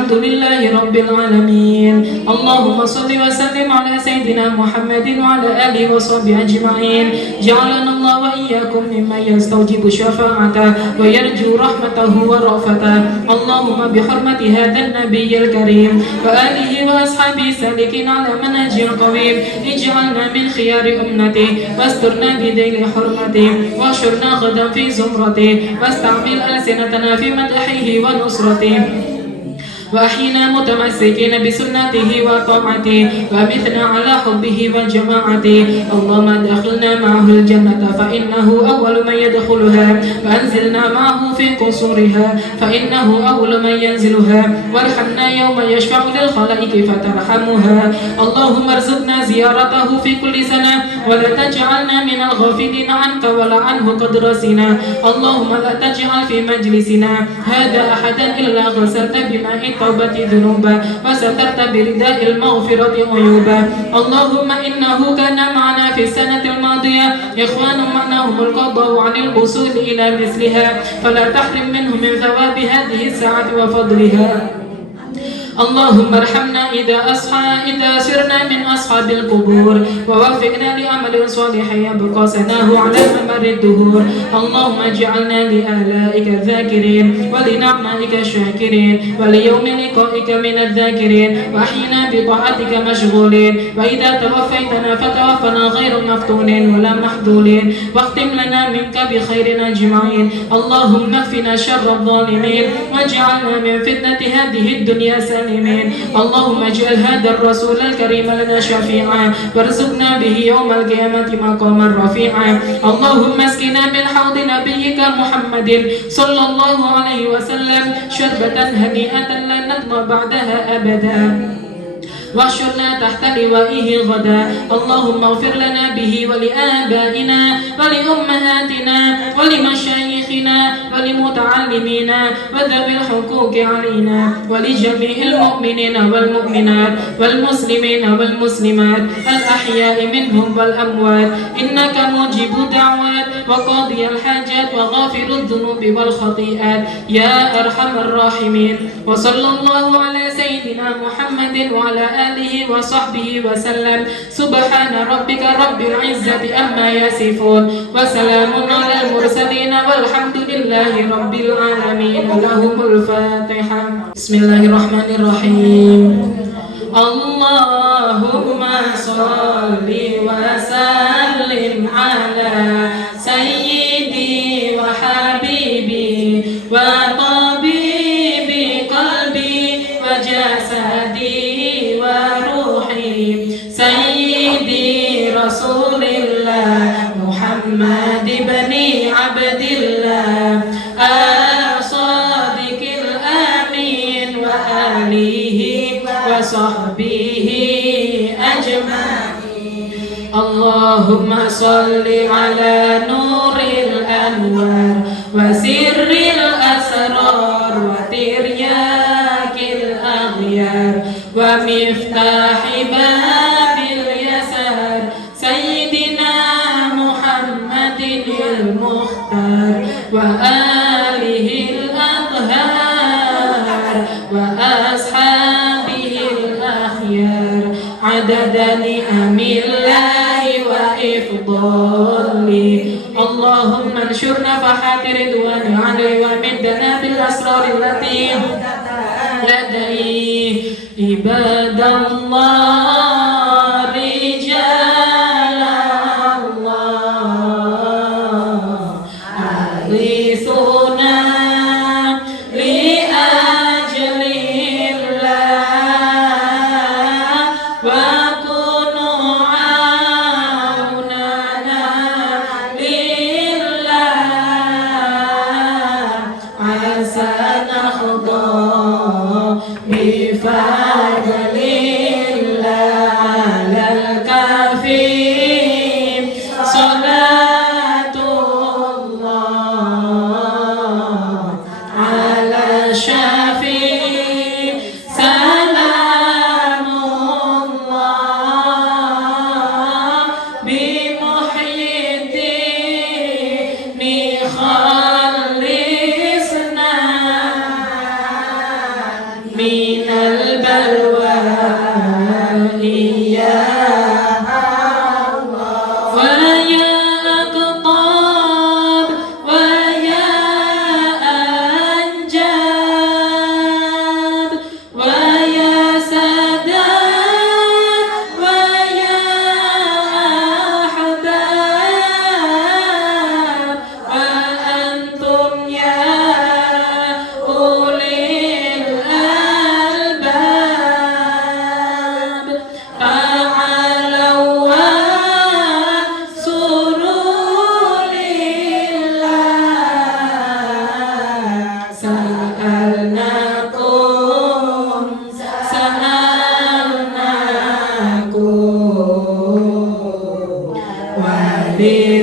والحمد لله رب العالمين. اللهم صل وسلم على سيدنا محمد وعلى آله وصحبه أجمعين. جعلنا الله وإياكم ممن يستوجب شفاعته ويرجو رحمته ورأفته. اللهم بحرمة هذا النبي الكريم وآله وأصحابه سالكين على منهج قويم اجعلنا من خيار أمته واسترنا بذيل حرمته واحشرنا غدا في زمرته واستعمل ألسنتنا في مدحه ونصرته وأحينا متمسكين بسنته وطاعته وأمتنا على حبه وجماعته. اللهم أدخلنا معه الجنة فإنه أول من يدخلها وأنزلنا معه في قصورها فإنه أول من ينزلها وارحمنا يوم يشفع للخلائق فترحمها. اللهم ارزقنا زيارته في كل سنة ولا تجعلنا من الغافلين عنك ولا عنه قد رسنا. اللهم لا تجعل في مجلسنا هذا أحدا إلا غسلت بماء التوبة ذنوبا وسترت برداء المغفرة عيوبا. اللهم إنه كان معنا في السنة الماضية إخوان منعهم القضاء عن الوصول إلى مثلها فلا تحرم منهم من ثواب هذه الساعة وفضلها. اللهم ارحمنا إذا سرنا من أصحاب القبور ووفقنا لعمل صالح يبقى سناه على ممر الدهور. اللهم اجعلنا لآلائك الذاكرين ولنعمائك الشاكرين وليوم لقائك من الذاكرين وأحينا بطاعتك مشغولين وإذا توفيتنا فتوفنا غير مفتونين ولا محذولين واختم لنا منك بخير أجمعين. اللهم اكفنا شر الظالمين واجعلنا من فتنة هذه الدنيا سالمين. اللهم اجعل هذا الرسول الكريم لنا شفيعا وارزقنا به يوم القيامة مقاما رفيعا. اللهم اسقنا من حوض نبيك محمد صلى الله عليه وسلم شربة هنيئة لا نظمأ بعدها أبدا واحشرنا تحت لوائه غدا. اللهم اغفر لنا به ولآبائنا ولأمهاتنا ولمشايخنا ولمتعلمينا وذوي الحقوق علينا ولجميع المؤمنين والمؤمنات والمسلمين والمسلمات الأحياء منهم والأموات إنك مجيب الدعوات وقاضي الحاجات وغافر الذنوب والخطيئات يا أرحم الراحمين. وصلى الله على سيدنا محمد وعلى آله وصحبه وسلم. سبحان ربك رب العزة أما يصفون وسلام على المرسلين والحمد لله رب العالمين. لهم الفاتحة. بسم الله الرحمن الرحيم. اللهم صل وسلم على سيدي وحبيبي وطبيبي قلبي وجسدي وروحي سيدي رسول الله محمد بن عبد الله الصادق الأمين وآله وصحبه أجمعين. اللهم صل على نور الأنوار وسر الأسرار وترياك الأغيار ومفتاح باب اليسار سيدنا محمد المختار وآله الأطهار وأصحابه الأخيار عدد نعم الله وإفضاله. اللهم انشر نفحات رضوان عليه ومدنا بالأسرار التي لديه. عباد الله رجال الله أغيثونا لأجل الله وكونوا عوننا لله عسى نخضع بفضل الله على الكافي صلاة الله على الشفيع سلام الله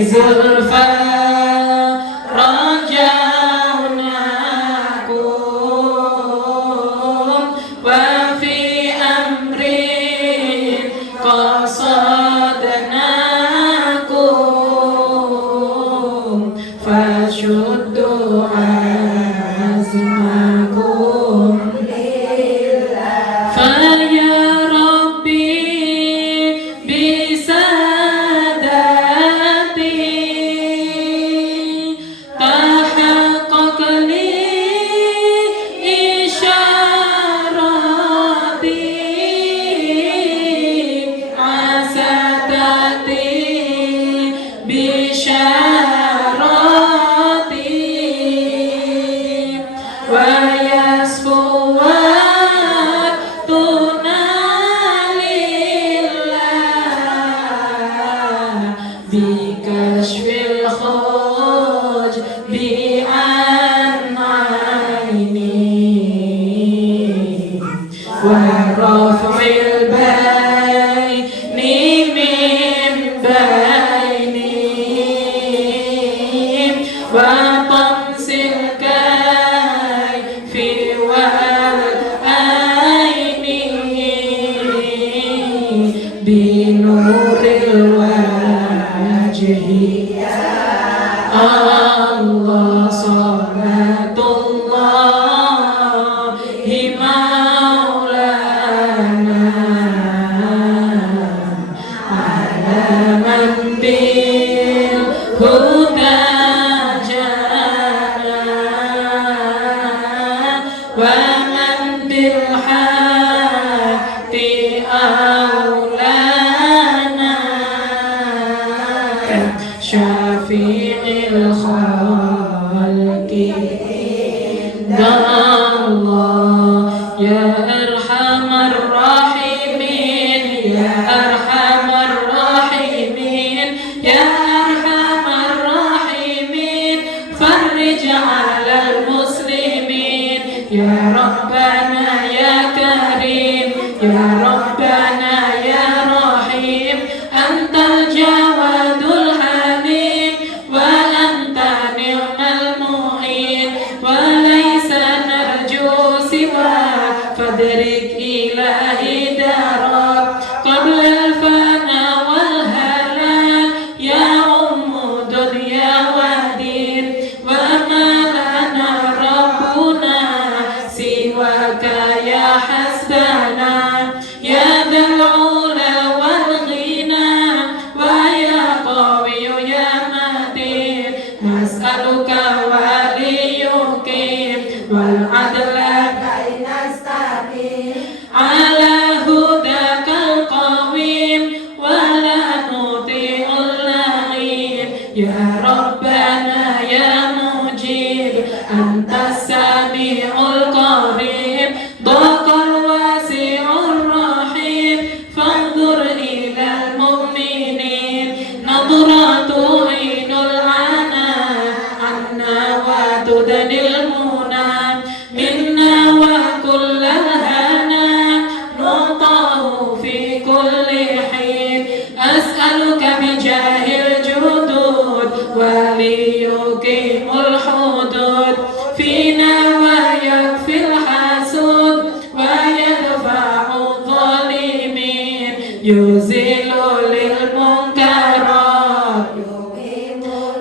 زلفى رجعناكم وفي أمر قصدناكم فشدوا عزمكم فيا ربي بسادتي تحقق لي إشاراتي عساتتي بشاراتي ويسفو وقتنا لله بكشف الحجب عن عيني ورفع البين من بيني وطمس الكيف والعين بنور الوجه الله صلاة الله مولانا على من بالهدى جاءنا ومن بالحق أولانا شفيع الخلق عند الله يا أرحم الراحمين يا أرحم الراحمين يا أرحم الراحمين فرج على المسلمين يا ربنا يا كريم يا ربنا يا رحيم أنت الجواد الحليم وأنت نعم المعين وليس نرجو سواك فادرك إلهي دارك قبل الفناء والهلاك يا أم دنيا ودين وما لنا ربنا سواك يا حسبنا يا ذا العلا والغنى ويا قوي يا متين نسألك وليك والعدل كي نستقيم على هداك القويم ولا نطيع اللئيم يا ربنا يا مجيب أنت السميع القريب ضاق الواسع الرحيم فانظر إلى المؤمنين نظرة عين العنا عنا وتدني المنى منا وكل الهنا نعطاه في كل حين أسألك بجاه الجدود وليقيم الحدود فينا ويكفي الحسود ويدفع الظالمين يزيل للمنكرات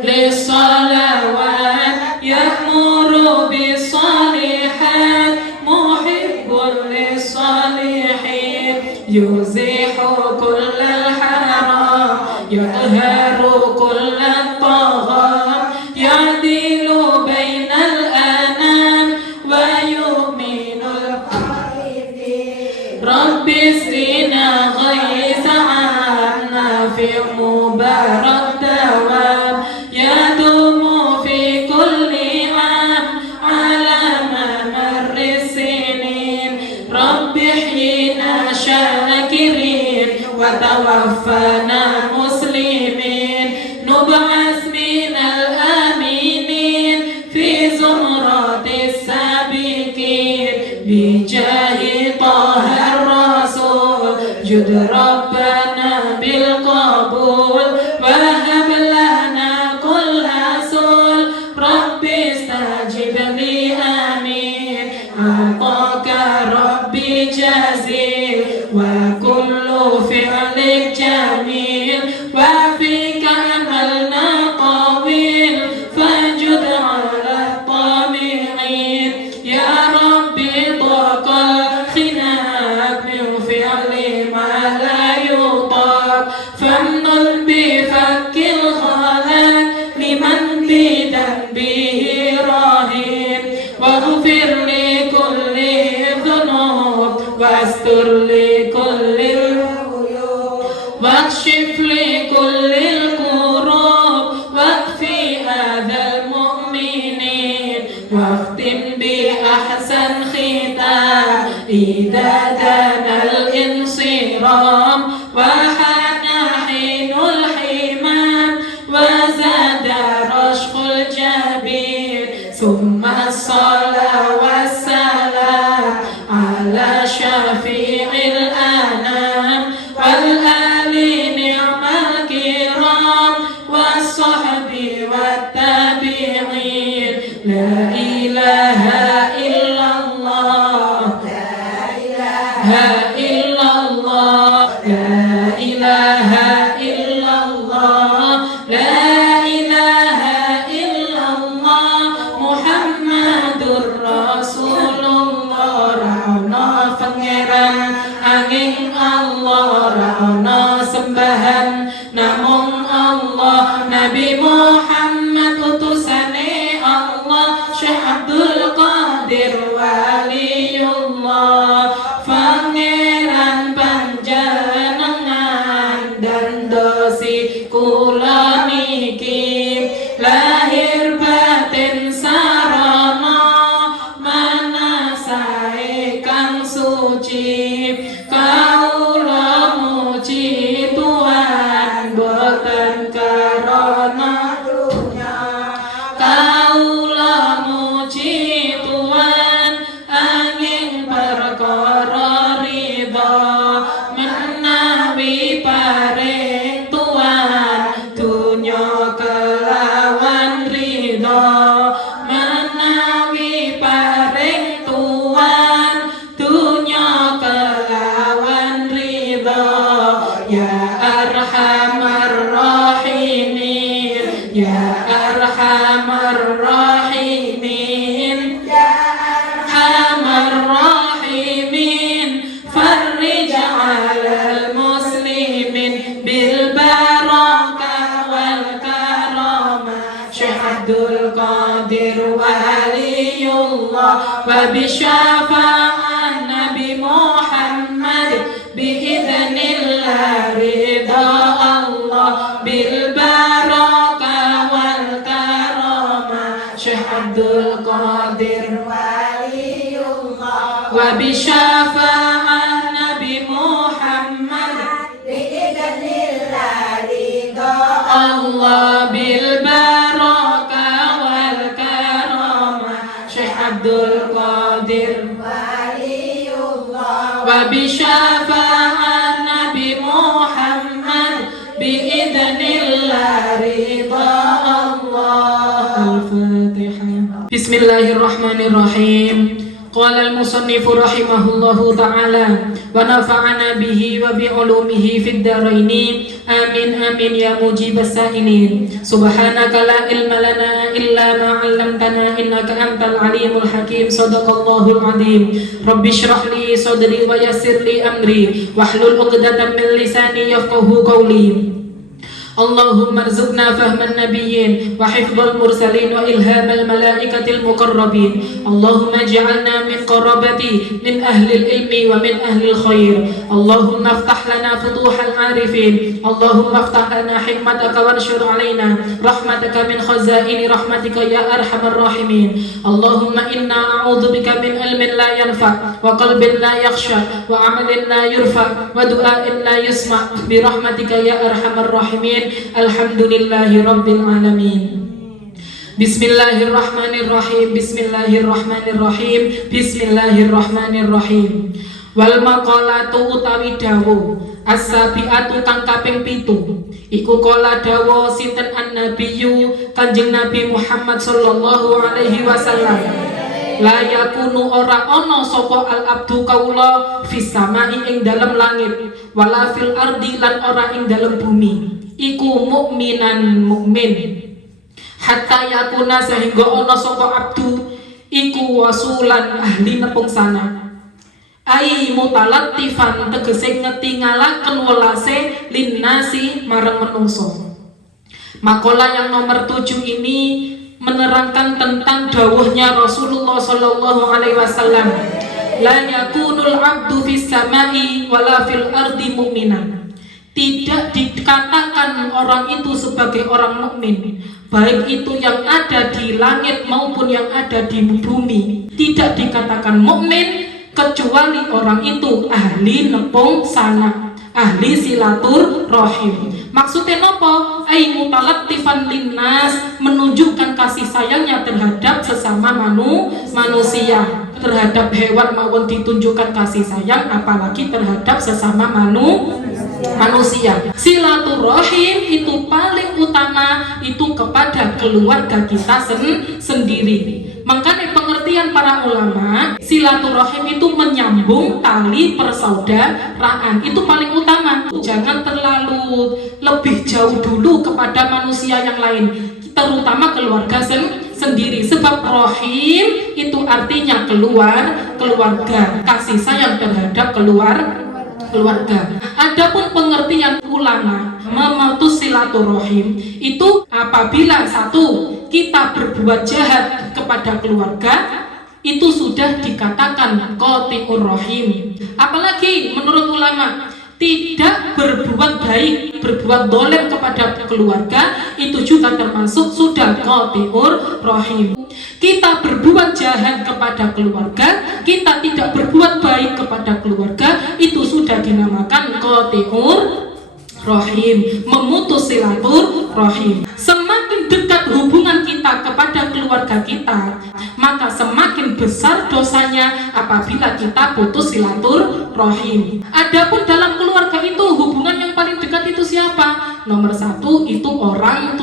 للصلوات يأمر بالصالحات محب للصالحين يزيح كل الحرام يطهر كل الطغام يعدل بين الأنام ويؤمن الخائفين رب اسقنا غيث عنا في مبارك دوام يدوم في كل عام على ممر السنين رب احينا شاكرين وتوفنا مسلمين نبعث من الآمنين في زمرة السابقين بجاه طه الرسول جد ربنا بالقبول وهب لنا ذلك جميل وفيك أملنا طويل فجد على الطامعين يا ربي ضاق الخناق من فعل ما لا يطاق فامنن بفك الخلاق لمن بذنبه راهن واغفر لكل الذنوب واستر لكل العيوب واكشف لكل الكروب واكفي أذى المؤمنين واختم بأحسن ختام إذا دنا الانصرام وحان حين الحمام وزاد رشق الجبين ثم الصلاة والسلام على شفيع الأنام والآل نعم الكرام والصحب والتابعين لا إله إلا الله لا إله إلا الله لا إله إلا الله لا إله إلا الله محمد رسول الله رأنا pangeran angin Allah rana sembahan namung Allah Nabi Muhammad utusane Allah Syekh Abdul Qadir waliullah pangeran panjenengan dan dosi kula niki lahir batin sarana manasai kang suci kaula muji Tuhan boten karana dunya kaula muji Tuhan angin perkara ridha menawi paring Tuhan dunya kelawan ridha menawi paring Tuhan dunya kelawan ridha ya arhamar rahimin ya arhamar rahimin ya arhamar rahimin farrij 'alal muslimin bil barakah wal karamah Syekh Abdul Qadir waliullah wa bi syafa'an Nabi Muhammad biidznillah ridha Allah bil barakah wal karamah Syekh Abdul Qadir waliullah wa bi syafa'an Nabi Muhammad biidznillah ridha Allah bil barakah wal karamah Syekh Abdul Qadir waliullah wa bi syafa'an Nabi Muhammad biidznillah ridha Allah. Al-Fatihah. Bismillahirrahmanirrahim. Qala al-musannifu rahimahullahu ta'ala wa nafa'ana bihi wa bi'ulumihi fid dharaini amin amin ya mujibas sa'ilin subhanaka la ilma lana illa ma 'allamtana innaka antal alimul hakim sadaqallahul azim rabbi shrah li sadri wa yassir li amri wahlul 'uqdatam min lisani yafqahu qawli اللهم ارزقنا فهم النبيين وحفظ المرسلين وإلهام الملائكة المقربين اللهم اجعلنا من قربتي من أهل العلم ومن أهل الخير اللهم افتح لنا فتوح العارفين اللهم افتح لنا حكمتك وانشر علينا رحمتك من خزائن رحمتك يا أرحم الراحمين اللهم إنا أعوذ بك من علم لا ينفع وقلب لا يخشى وعمل لا يرفع ودعاء لا يسمع برحمتك يا أرحم الراحمين Alhamdulillahi Rabbil Alamin. Bismillahirrahmanirrahim. Bismillahirrahmanirrahim. Bismillahirrahmanirrahim. Wal maqalatu utawi dawuh as-sabi'atu kang kaping 7 iku kala dawuh sinten an-nabiyyu Kanjeng Nabi Muhammad sallallahu alaihi wasallam La yakunu ora ono sapa al abdu kaula fis samai ing dalem langit wala fil ardi lan ora ing dalem bumi iku mukminan mukmin hatta yakuna sehingga ono sapa abdu iku wasulan ahli nepung sana ai mutalattifan tegese ngetingalaken welase linnasi marang menungso. Makalah yang nomor 7 ini menerangkan tentang dawuhnya Rasulullah sallallahu alaihi wasallam, la yakunul abdu fis samai wala fil ardi mu'minan. Tidak dikatakan orang itu sebagai orang mukmin, baik itu yang ada di langit maupun yang ada di bumi. Tidak dikatakan mukmin kecuali orang itu ahli nepung sana, ahli silaturahim. Maksudnya nopo? Ai mutalattifan linnas, menunjukkan kasih sayangnya terhadap sesama manusia. Terhadap hewan maupun ditunjukkan kasih sayang, apalagi terhadap sesama manusia. Silaturahim itu paling utama itu kepada keluarga kita sendiri. Makanya pengertian para ulama, silaturahim itu menyambung tali persaudaraan, itu paling utama. Jangan terlalu lebih jauh dulu kepada manusia yang lain, terutama keluarga sendiri. Sebab rahim itu artinya keluarga, kasih sayang terhadap keluarga. Adapun pengertian ulama memutus silaturahim itu apabila satu kita berbuat jahat kepada keluarga, itu sudah dikatakan qati'ur rahim. Apalagi menurut ulama tidak berbuat baik, berbuat dolim kepada keluarga, itu juga termasuk sudah qati'ur rahim. Kita berbuat jahat kepada keluarga, kita tidak berbuat baik kepada keluarga, itu sudah dinamakan qati'ur rahim, memutus silaturahim. Semakin dekat hubungan kita kepada keluarga kita, maka semakin besar dosanya apabila kita putus silaturahim. Adapun dalam keluarga itu hubungan yang paling dekat itu siapa? Nomor 1 itu orang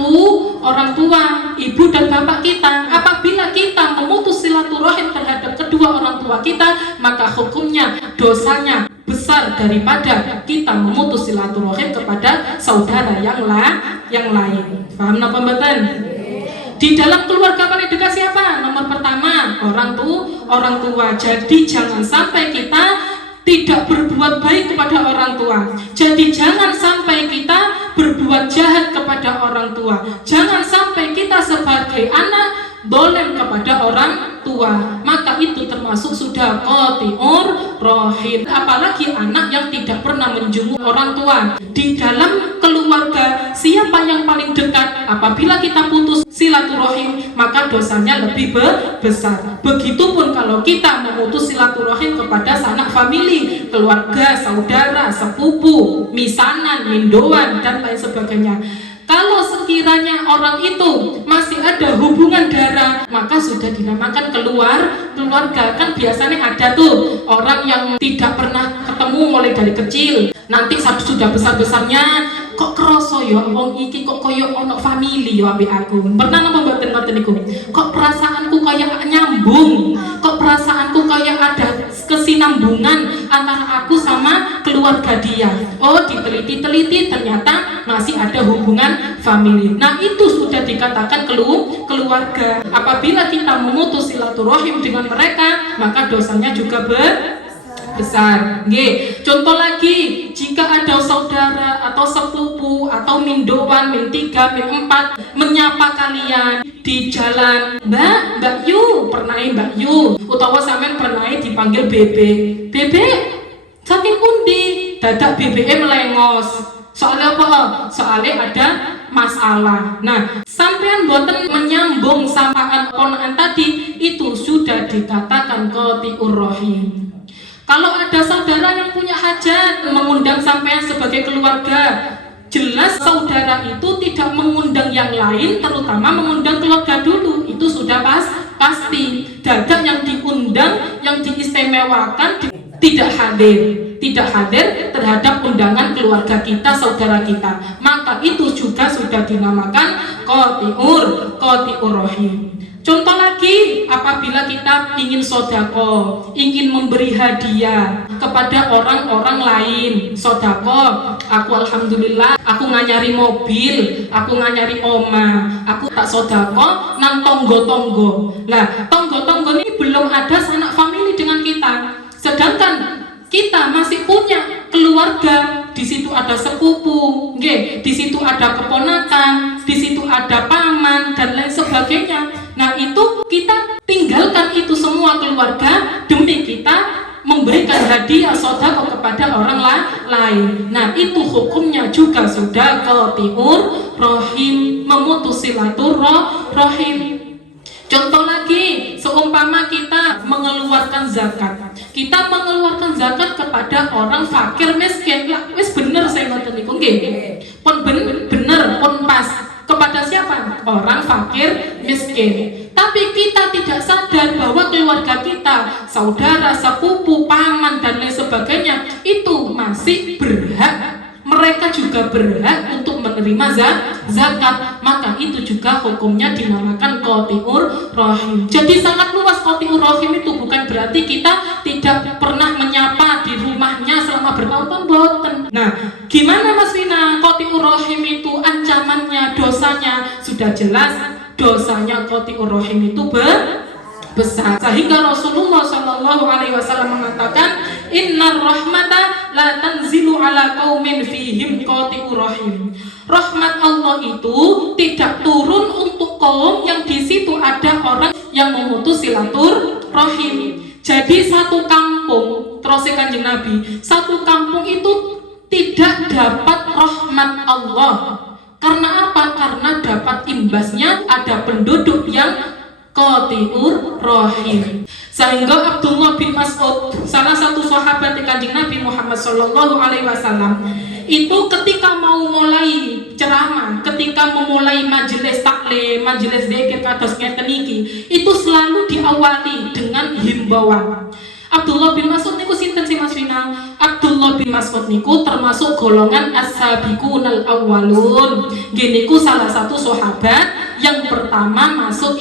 tua, ibu dan bapak kita. Apabila kita memutus silaturahim terhadap kedua orang tua kita, maka hukumnya dosanya besar daripada kita memutus silaturahim kepada saudara yang lain. Paham napa mboten? Di dalam keluarga paling dekat siapa? Nomor pertama orang tua. Jadi jangan sampai kita tidak berbuat baik kepada orang tua. Jadi jangan sampai kita berbuat jahat kepada orang tua. Jangan sampai kita sebagai anak dolim kepada orang tua, maka itu termasuk sudah qati'ur rahim. Apalagi anak yang tidak pernah menjenguk orang tua. Di dalam keluarga siapa yang paling dekat? Apabila kita putus silaturahim, maka dosanya lebih besar. Begitupun kalau kita memutus silaturahim kepada sanak famili, keluarga, saudara, sepupu, misanan, mindoan dan lain sebagainya. Kalau sekiranya orang itu masih ada hubungan darah, maka sudah dinamakan keluarga. Kan biasanya ada tuh orang yang tidak pernah ketemu mulai dari kecil, nanti sudah besar-besarnya kok kroso ya wong iki kok koyo ono family yo ambek aku. Pernah napa mboten ngoten niku? Kok perasaanku kayak nyambung, kok perasaanku kayak ada kesinambungan antara aku sama keluarga dia. Oh, diteliti-teliti ternyata masih ada hubungan family. Nah, itu sudah dikatakan keluarga. Apabila kita memutus silaturahim dengan mereka, maka dosanya juga besar. Contoh lagi, jika ada saudara atau sepupu atau mindoan, min 3, min 4 menyapa kalian di jalan, Mbak Yu, pernah Mbak Yu, utawa sampean pernah dipanggil Bebe, saking pundi dadak BBM lengos. Soalnya apa? Soalnya ada masalah. Nah, sampean boten menyambung sapaan ponakan tadi, itu sudah dikatakan qati'ur rahim. Kalau ada saudara yang punya hajat mengundang sampean sebagai keluarga, jelas saudara itu tidak mengundang yang lain, terutama mengundang keluarga dulu. Itu sudah pasti. Dadak yang diundang, yang diistimewakan tidak hadir terhadap undangan keluarga kita, saudara kita, maka itu juga sudah dinamakan qati'ur rahim. Contoh lagi, apabila kita ingin sodako, ingin memberi hadiah kepada orang-orang lain, sodako, aku alhamdulillah, aku nganyari mobil, aku nganyari oma, aku tak sodako, nang tonggo-tonggo. Lah, tonggo-tonggo ini belum ada sanak famili dengan kita, sedangkan kita masih punya keluarga. Di situ ada sepupu, di situ ada keponakan, di situ ada paman dan lain sebagainya. Nah itu kita tinggalkan itu semua keluarga demi kita memberikan hadiah sedekah kepada orang lain. Nah itu hukumnya juga sudah qati'ur rahim, memutus silaturahim. Contoh lagi, seumpama kita mengeluarkan zakat. Kita mengeluarkan zakat kepada orang fakir miskin. Lah, wis bener saya ngoten niku nggih. Pun bener, pun pas. Kepada siapa? Orang fakir miskin. Tapi kita tidak sadar bahwa keluarga kita, saudara, sepupu, paman dan lain sebagainya itu masih berhak. Mereka juga berhak untuk menerima zakat. Maka itu juga hukumnya dinamakan qati'ur rahim. Jadi sangat luas qati'ur rahim itu, bukan berarti kita tidak pernah menyapa di rumahnya selama bertahun-tahun, boten. Nah, gimana Mas Wina? Qati'ur rahim itu ancamannya, dosanya sudah jelas. Dosanya qati'ur rahim itu besar, sehingga Rasulullah Shallallahu Alaihi Wasallam mengatakan, Innar rahmata la tanzilu ala qaumin fihim qati'ur rahim. Rahmat Allah itu tidak turun untuk kaum yang di situ ada orang yang memutus silaturahim. Jadi satu kampung, terus Kanjeng Nabi, satu kampung itu tidak dapat rahmat Allah. Karena apa? Karena dapat imbasnya ada penduduk yang qati'ur rahim. Sehingga Abdullah bin Mas'ud, salah satu sahabat Kanjeng Nabi Muhammad Sallallahu Alaihi Wasallam, itu ketika mau mulai ceramah, ketika memulai majelis taklim, majelis zikir kados ngeten iki, itu selalu diawali dengan himbauan. Abdullah bin Mas'ud niku sinten sih Mas Wina? Abdullah bin Mas'ud niku termasuk golongan as-sabiqunal awwalun. Giniku salah satu sahabat yang pertama masuk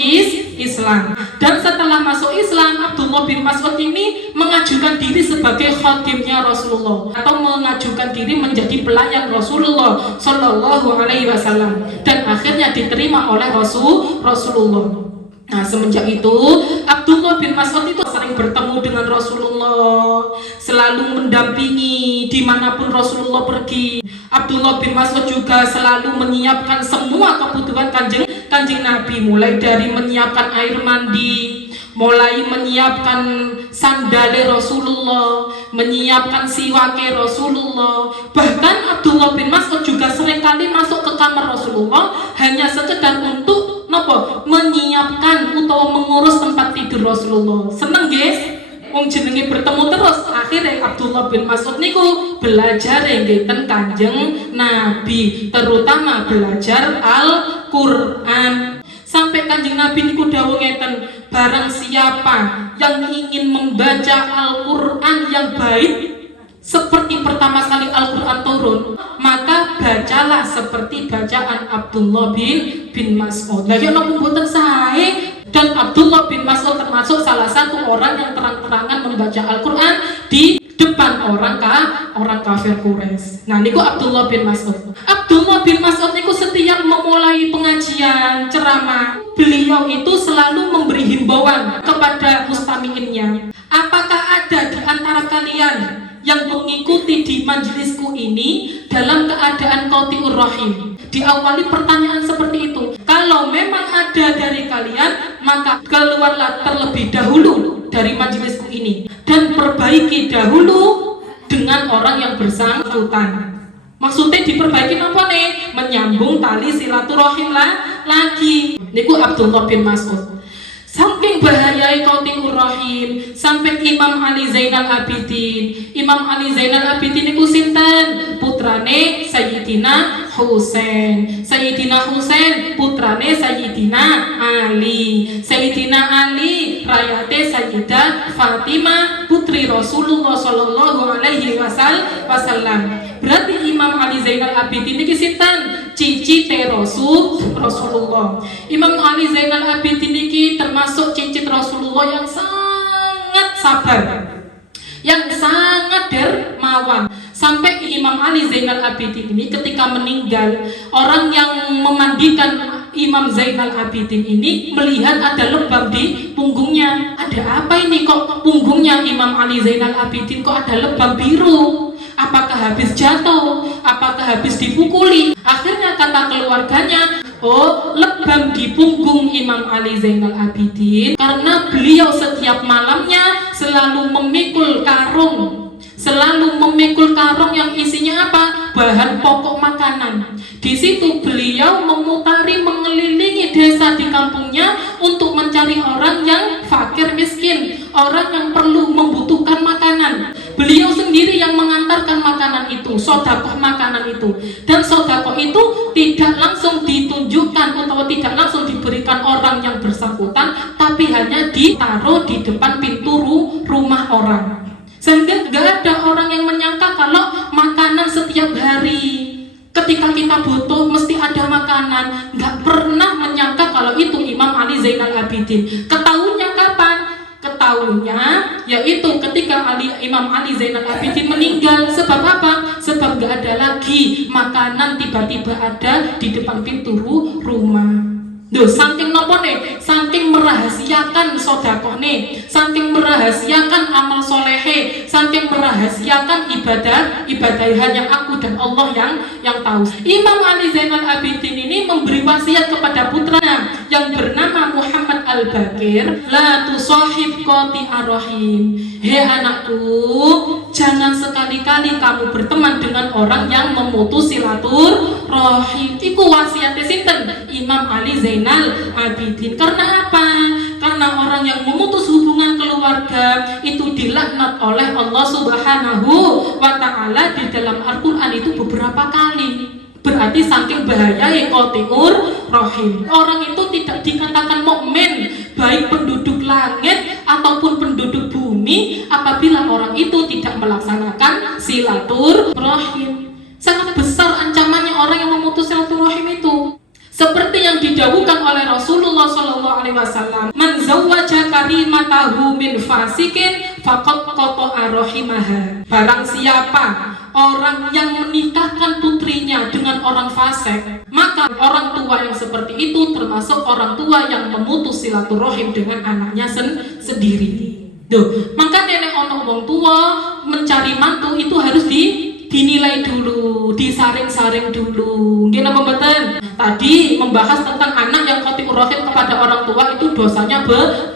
Islam. Dan setelah masuk Islam, Abdullah bin Mas'ud ini mengajukan diri sebagai khadimnya Rasulullah, atau mengajukan diri menjadi pelayan Rasulullah Sallallahu Alaihi Wasallam, dan akhirnya diterima oleh Rasulullah. Nah semenjak itu Abdullah bin Mas'ud itu sering bertemu dengan Rasulullah, selalu mendampingi dimanapun Rasulullah pergi. Abdullah bin Mas'ud juga selalu menyiapkan semua kebutuhan kanjeng Nabi, mulai dari menyiapkan air mandi, mulai menyiapkan sandale Rasulullah, menyiapkan siwake Rasulullah. Bahkan Abdullah bin Mas'ud juga seringkali masuk ke kamar Rasulullah hanya sekedar untuk menyiapkan atau mengurus tempat tidur Rasulullah. Seneng guys, wong jenenge bertemu terus. Akhirnya Abdullah bin Mas'ud niku belajar ngeten Kanjeng Nabi, terutama belajar Al-Qur'an. Sampai Kanjeng Nabi niku dawuh ngeten, barang siapa yang ingin membaca Al-Qur'an yang baik seperti pertama kali Al-Qur'an turun, maka bacalah seperti bacaan Abdullah bin Mas'ud. Lah yen napa mboten sae, dan Abdullah bin Mas'ud termasuk salah satu orang yang terang-terangan membaca Al-Qur'an di depan orang kafir Quraisy. Nah niku Abdullah bin Mas'ud. Abdullah bin Mas'ud niku setiap memulai pengajian, ceramah, beliau itu selalu memberi himbauan kepada mustami'innya. Apakah ada di antara kalian yang mengikuti di majelisku ini dalam keadaan qati'ur rahim? Diawali pertanyaan seperti itu. Kalau memang ada dari kalian, maka keluarlah terlebih dahulu dari majelisku ini dan perbaiki dahulu dengan orang yang bersangkutan. Maksudnya diperbaiki apa nih? Menyambung tali silaturahim lagi. Niku Abdullah bin Mas'ud. Saking bahayai qati'ur rahim, sampai Imam Ali Zainal Abidin. Imam Ali Zainal Abidin niku sinten? Putrane Sayyidina Husain. Sayyidina Husain putrane Sayyidina Ali. Sayyidina Ali rayate Sayyidah Fatimah putri Rasulullah Sallallahu Alaihi Wasallam. Berarti Imam Ali Zainal Abidin niki sinten? cicite Rasulullah. Imam Ali Zainal Abidin ini termasuk cicit Rasulullah yang sangat sabar, yang sangat dermawan. Sampai Imam Ali Zainal Abidin ini ketika meninggal, orang yang memandikan Imam Zainal Abidin ini melihat ada lebam di punggungnya. Ada apa ini kok punggungnya Imam Ali Zainal Abidin kok ada lebam biru? Apakah habis jatuh? Apakah habis dipukuli? Akhirnya kata keluarganya, oh, lebam di punggung Imam Ali Zainal Abidin karena beliau setiap malamnya selalu memikul karung yang isinya apa? Bahan pokok makanan. Di situ beliau memutari, mengelilingi desa di kampungnya untuk mencari orang yang fakir miskin, orang yang perlu membutuhkan makanan. Beliau sendiri yang mengantarkan makanan itu, sodakoh makanan itu. Dan sodakoh itu tidak langsung ditunjukkan atau tidak langsung diberikan orang yang bersangkutan, tapi hanya ditaruh di depan pintu rumah orang. Sehingga gak ada orang yang menyangka kalau makanan setiap hari ketika kita butuh mesti ada makanan. Gak pernah menyangka kalau itu Imam Ali Zainal Abidin. Ketahuinya kapan? Ketahuinya yaitu ketika Imam Ali Zainal Abidin meninggal. Sebab apa? Sebab gak ada lagi makanan tiba-tiba ada di depan pintu rumah. Duh, saking nopo nih, saking merahasiakan sodakoh nih, saking merahasiakan amal solehe, saking merahasiakan ibadah hanya aku dan Allah yang tahu. Imam Ali Zainal Abidin ini memberi wasiat kepada putranya yang bernama Muhammad Al-Bakir, la tusahib qati ar-rahim. Hei anakku, jangan sekali-kali kamu berteman dengan orang yang memutus silaturahim. Iku wasiatnya sinten? Imam Ali Zainal Abidin. Karena apa? Karena orang yang memutus hubungan keluarga itu dilaknat oleh Allah Subhanahu wa Ta'ala di dalam Al-Quran itu beberapa kali. Berarti saking bahaya qati'ur rahim. Orang itu tidak dikatakan mukmin, baik penduduk langit ataupun penduduk bumi, apabila orang itu tidak melaksanakan silaturahim. Sangat besar ancamannya orang yang memutus silaturahim itu. Seperti yang didawukan oleh Rasulullah SAW, man zawwaja karimatahu min fasikin faqad qata'a rahimaha. Barang siapa orang yang menikahkan putrinya dengan orang fasik, maka orang tua yang seperti itu termasuk orang tua yang memutus silaturahim dengan anaknya sendiri. Duh, maka nenek orang tua mencari mantu itu harus dinilai dulu, disaring-saring dulu. Gimana pembetan? Tadi membahas tentang anak yang qati'ur rahim kepada orang tua itu dosanya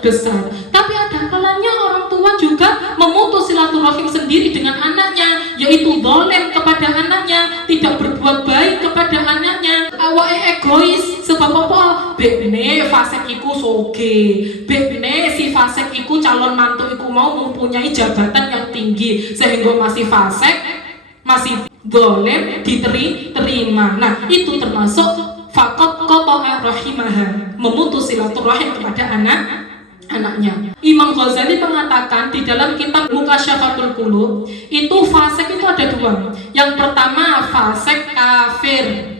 besar. Tapi ada kalanya orang tua juga memutus silaturahim sendiri dengan anaknya, yaitu zalim kepada anaknya, tidak berbuat baik kepada anaknya. Awake egois sebab apa? Bekne fasik iku soge, bekne si fasik iku calon mantu iku mau mempunyai jabatan yang tinggi sehingga masih fasik, masih zalim diterima. Nah, itu termasuk faqad qata'a rahimaha, memutus silaturahim kepada anaknya. Imam Ghazali mengatakan di dalam kitab Mukasyafatul Qulub, itu fasik itu ada dua. Yang pertama fasik kafir,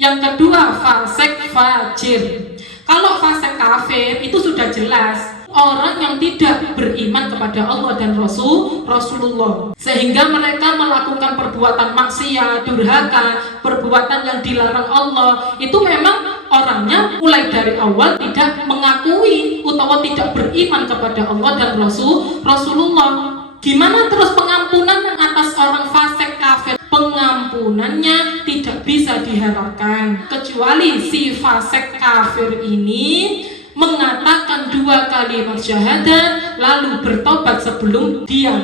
yang kedua fasik fajir. Kalau fasik kafir itu sudah jelas orang yang tidak beriman kepada Allah dan Rasulullah, sehingga mereka melakukan perbuatan maksiat, durhaka, perbuatan yang dilarang Allah. Itu memang orangnya mulai dari awal tidak mengakui atau tidak beriman kepada Allah dan Rasulullah. Gimana terus pengampunan atas orang fasik kafir? Pengampunannya tidak bisa diharapkan kecuali si fasik kafir ini mengatakan 2 kalimat syahadat lalu bertobat sebelum dia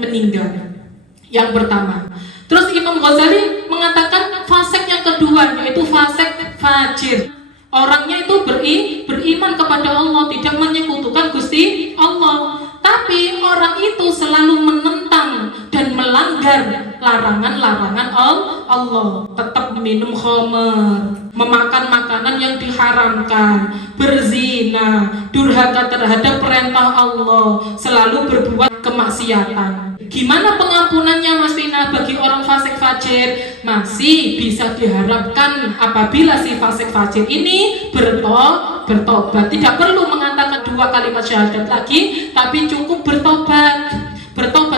meninggal. Yang pertama. Terus Imam Ghazali mengatakan fasik yang kedua, yaitu fasik fajir. Orangnya itu beriman kepada Allah, tidak menyekutukan Gusti Allah, tapi orang itu selalu menentang dan melanggar larangan-larangan Allah. Tetap minum khamar, memakan makanan yang diharamkan, berzina, durhaka terhadap perintah Allah, selalu berbuat kemaksiatan. Gimana pengampunannya Mas Vina bagi orang fasik fajir? Masih bisa diharapkan apabila si fasik fajir ini bertobat. Tidak perlu mengatakan 2 kalimat syahadat lagi, tapi cukup bertobat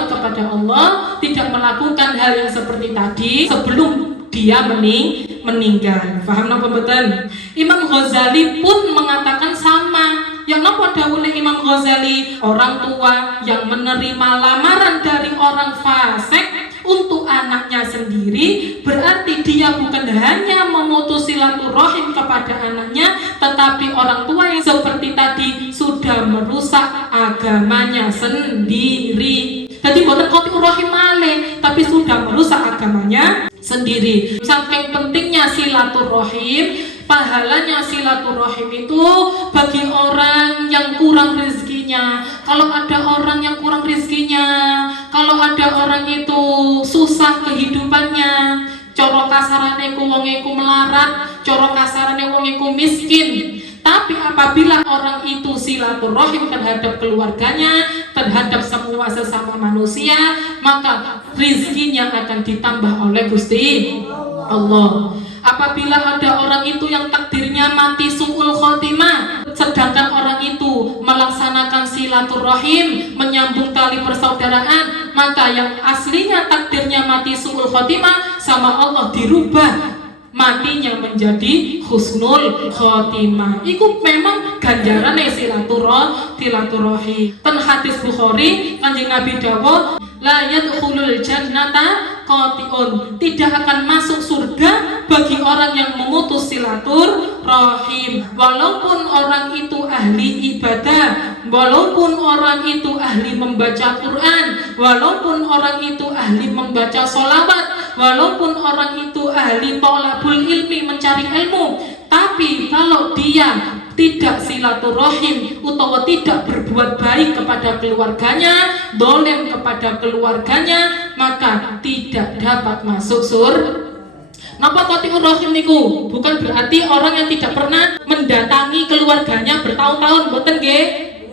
kepada Allah, tidak melakukan hal yang seperti tadi sebelum dia meninggal. Paham napa mboten? Imam Ghazali pun mengatakan sama. Yang napa dawuhe Imam Ghazali, orang tua yang menerima lamaran dari orang fasik untuk anaknya sendiri, berarti dia bukan hanya memutus silaturahim kepada anaknya, tetapi orang tua yang seperti tadi sudah merusak agamanya sendiri. Jadi bukan qati'ur rahim malih, tapi sudah merusak agamanya sendiri. Saking pentingnya silaturahim, pahalanya silaturahim itu bagi orang yang kurang rezekinya. Kalau ada orang yang kurang rezekinya, kalau ada orang itu susah kehidupannya, coro kasarane ku wong iku melarat, coro kasarane wong iku miskin. Tapi apabila orang itu silaturahim terhadap keluarganya, terhadap semua sesama manusia, maka rezekinya akan ditambah oleh Gusti Allah. Apabila ada orang itu yang takdirnya mati su'ul khotimah, sedangkan orang itu melaksanakan silaturahim, menyambung tali persaudaraan, maka yang aslinya takdirnya mati su'ul khotimah sama Allah dirubah matinya menjadi husnul khotimah. Iku memang ganjarane silaturahim. Ten hadis Bukhari, Kanjeng Nabi dawuh, la yadkhulul jannata qati'un, tidak akan masuk surga bagi orang yang memutus silaturahim. Walaupun orang itu ahli ibadah, walaupun orang itu ahli membaca Quran, walaupun orang itu ahli membaca sholawat, walaupun orang itu ahli thalabul ilmi, mencari ilmu, tapi kalau dia tidak silaturahim utawa tidak berbuat baik kepada keluarganya, dolem kepada keluarganya, maka tidak dapat masuk surga. Napa qati'ur rahim niku? Bukan berarti orang yang tidak pernah mendatangi keluarganya bertahun-tahun, mboten nggih.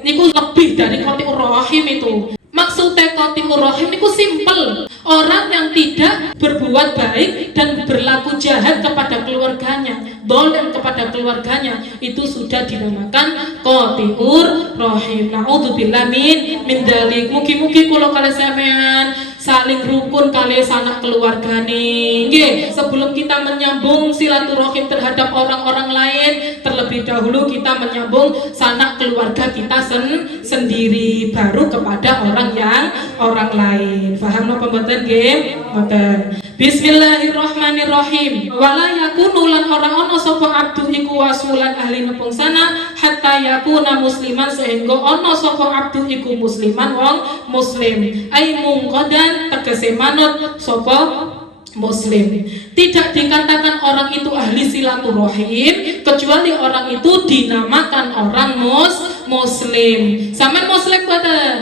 Niku lebih dari qati'ur rahim itu. Maksudnya qati'ur rahim niku simpel. Orang yang tidak berbuat baik dan berlaku jahat kepada keluarganya, dolem kepada keluarganya, itu sudah dinamakan qati'ur rahim. Na'udzubillah min dzalik. Mugi-mugi kula kalih sampean saling rukun kali sanak keluargane. Nggih, sebelum kita menyambung silaturahim terhadap orang-orang lain, terlebih dahulu kita menyambung sanak keluarga kita sendiri, baru kepada orang lain. Paham napa mboten nggih? Mboten. Bismillahirrahmanirrahim. Wala yakunu lan ora ana sapa abdu iku wasulan ahli nepungsana hatta yakuna musliman, sehingga ana sapa abdu iku musliman wong muslim. Ai mungqadan tegese manut sapa muslim. Tidak dikatakan orang itu ahli silaturahim kecuali orang itu dinamakan orang muslim. Sampeyan muslim boten?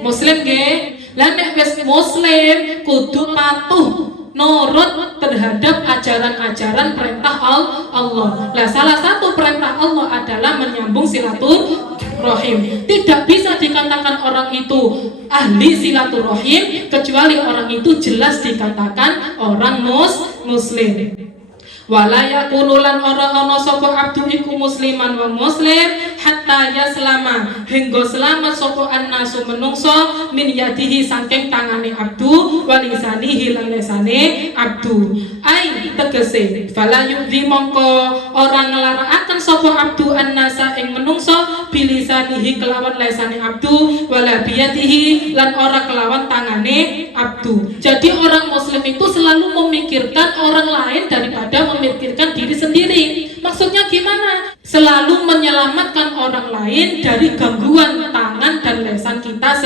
Muslim nggih. Lah nek wis muslim kudu patuh nurut terhadap ajaran-ajaran perintah Allah. Lah salah satu perintah Allah adalah menyambung silaturahim. Tidak bisa dikatakan orang itu ahli silaturahim kecuali orang itu jelas dikatakan orang muslim. Wala yakunu lan ora ana sapa abdu iku musliman wa muslim hatta yaslama, hingga selamat sapa annasu menungso min yadihi saking tangane abdu wa lisanihi lan lisane abdu. Ai tegese fala yudhi mongko ora nglarakaken sapa abdu annasa ing menungso bilisanihi kelawan lisane abdu wala biyadihi lan ora kelawan tangane abdu. Jadi orang muslim itu selalu memikirkan orang lain daripada memikirkan diri sendiri. Maksudnya gimana? Selalu menyelamatkan orang lain dari gangguan tangan dan lesan kita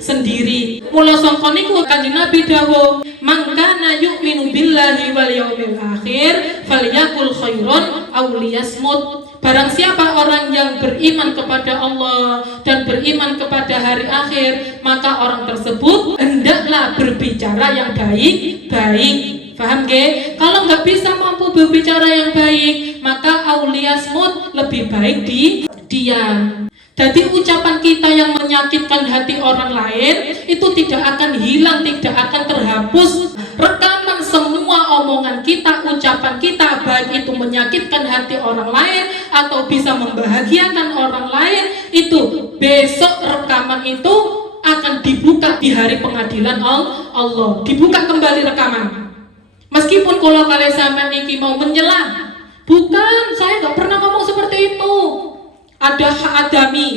sendiri. Mula sangka niku Kanjeng Nabi dawuh, "Man kana yu'minu billahi wal yaumil akhir falyakul khairan aw liyasmut." Barang siapa orang yang beriman kepada Allah dan beriman kepada hari akhir, maka orang tersebut hendaklah berbicara yang baik-baik. Paham nggih? Kalau nggak bisa mampu berbicara yang baik, maka auliyasmut, lebih baik diam. Jadi ucapan kita yang menyakitkan hati orang lain itu tidak akan hilang, tidak akan terhapus. Rekaman semua omongan kita, ucapan kita, baik itu menyakitkan hati orang lain atau bisa membahagiakan orang lain, itu besok rekaman itu akan dibuka di hari pengadilan Allah. Dibuka kembali rekaman. Meskipun kalau kalian sama Niki mau menyela, bukan, saya nggak pernah ngomong seperti itu. Ada hak adami,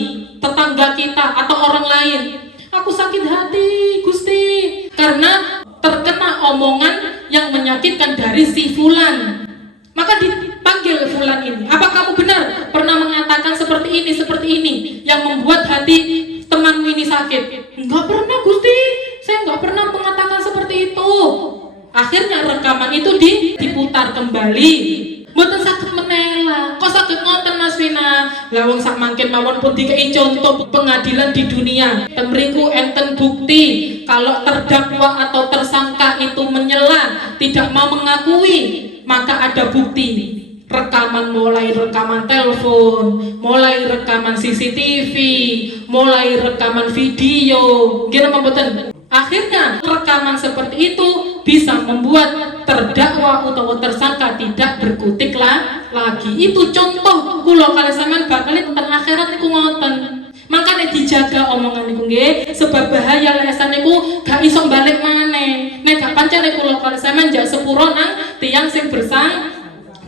tetangga kita atau orang lain. Aku sakit hati, Gusti, karena terkena omongan yang menyakitkan dari si fulan. Maka dipanggil fulan ini. Apa kamu benar pernah mengatakan seperti ini yang membuat hati temanmu ini sakit? Enggak pernah, Gusti. Saya enggak pernah mengatakan seperti itu. Akhirnya rekaman itu diputar kembali. Mboten sakit menela. Kok sakit ngoten Mas Vina? Lah wong sak mangken mawon pun dikei contoh pengadilan di dunia. Temriku enten bukti kalau terdakwa atau tersangka itu menyela, tidak mau mengakui, maka ada bukti. Rekaman, mulai rekaman telepon, mulai rekaman CCTV, mulai rekaman video. Gimana mboten? Akhirnya rekaman seperti itu bisa membuat terdakwa atau tersangka tidak berkutik lagi. Itu contoh kula kali sampean bakal tentang akhirat niku ngoten. Makanya dijaga omongan niku nggih, sebab bahaya lesan niku gak iso balik maneh. Nek gak pancen kula kali sampean jak sepuro nang tiyang sing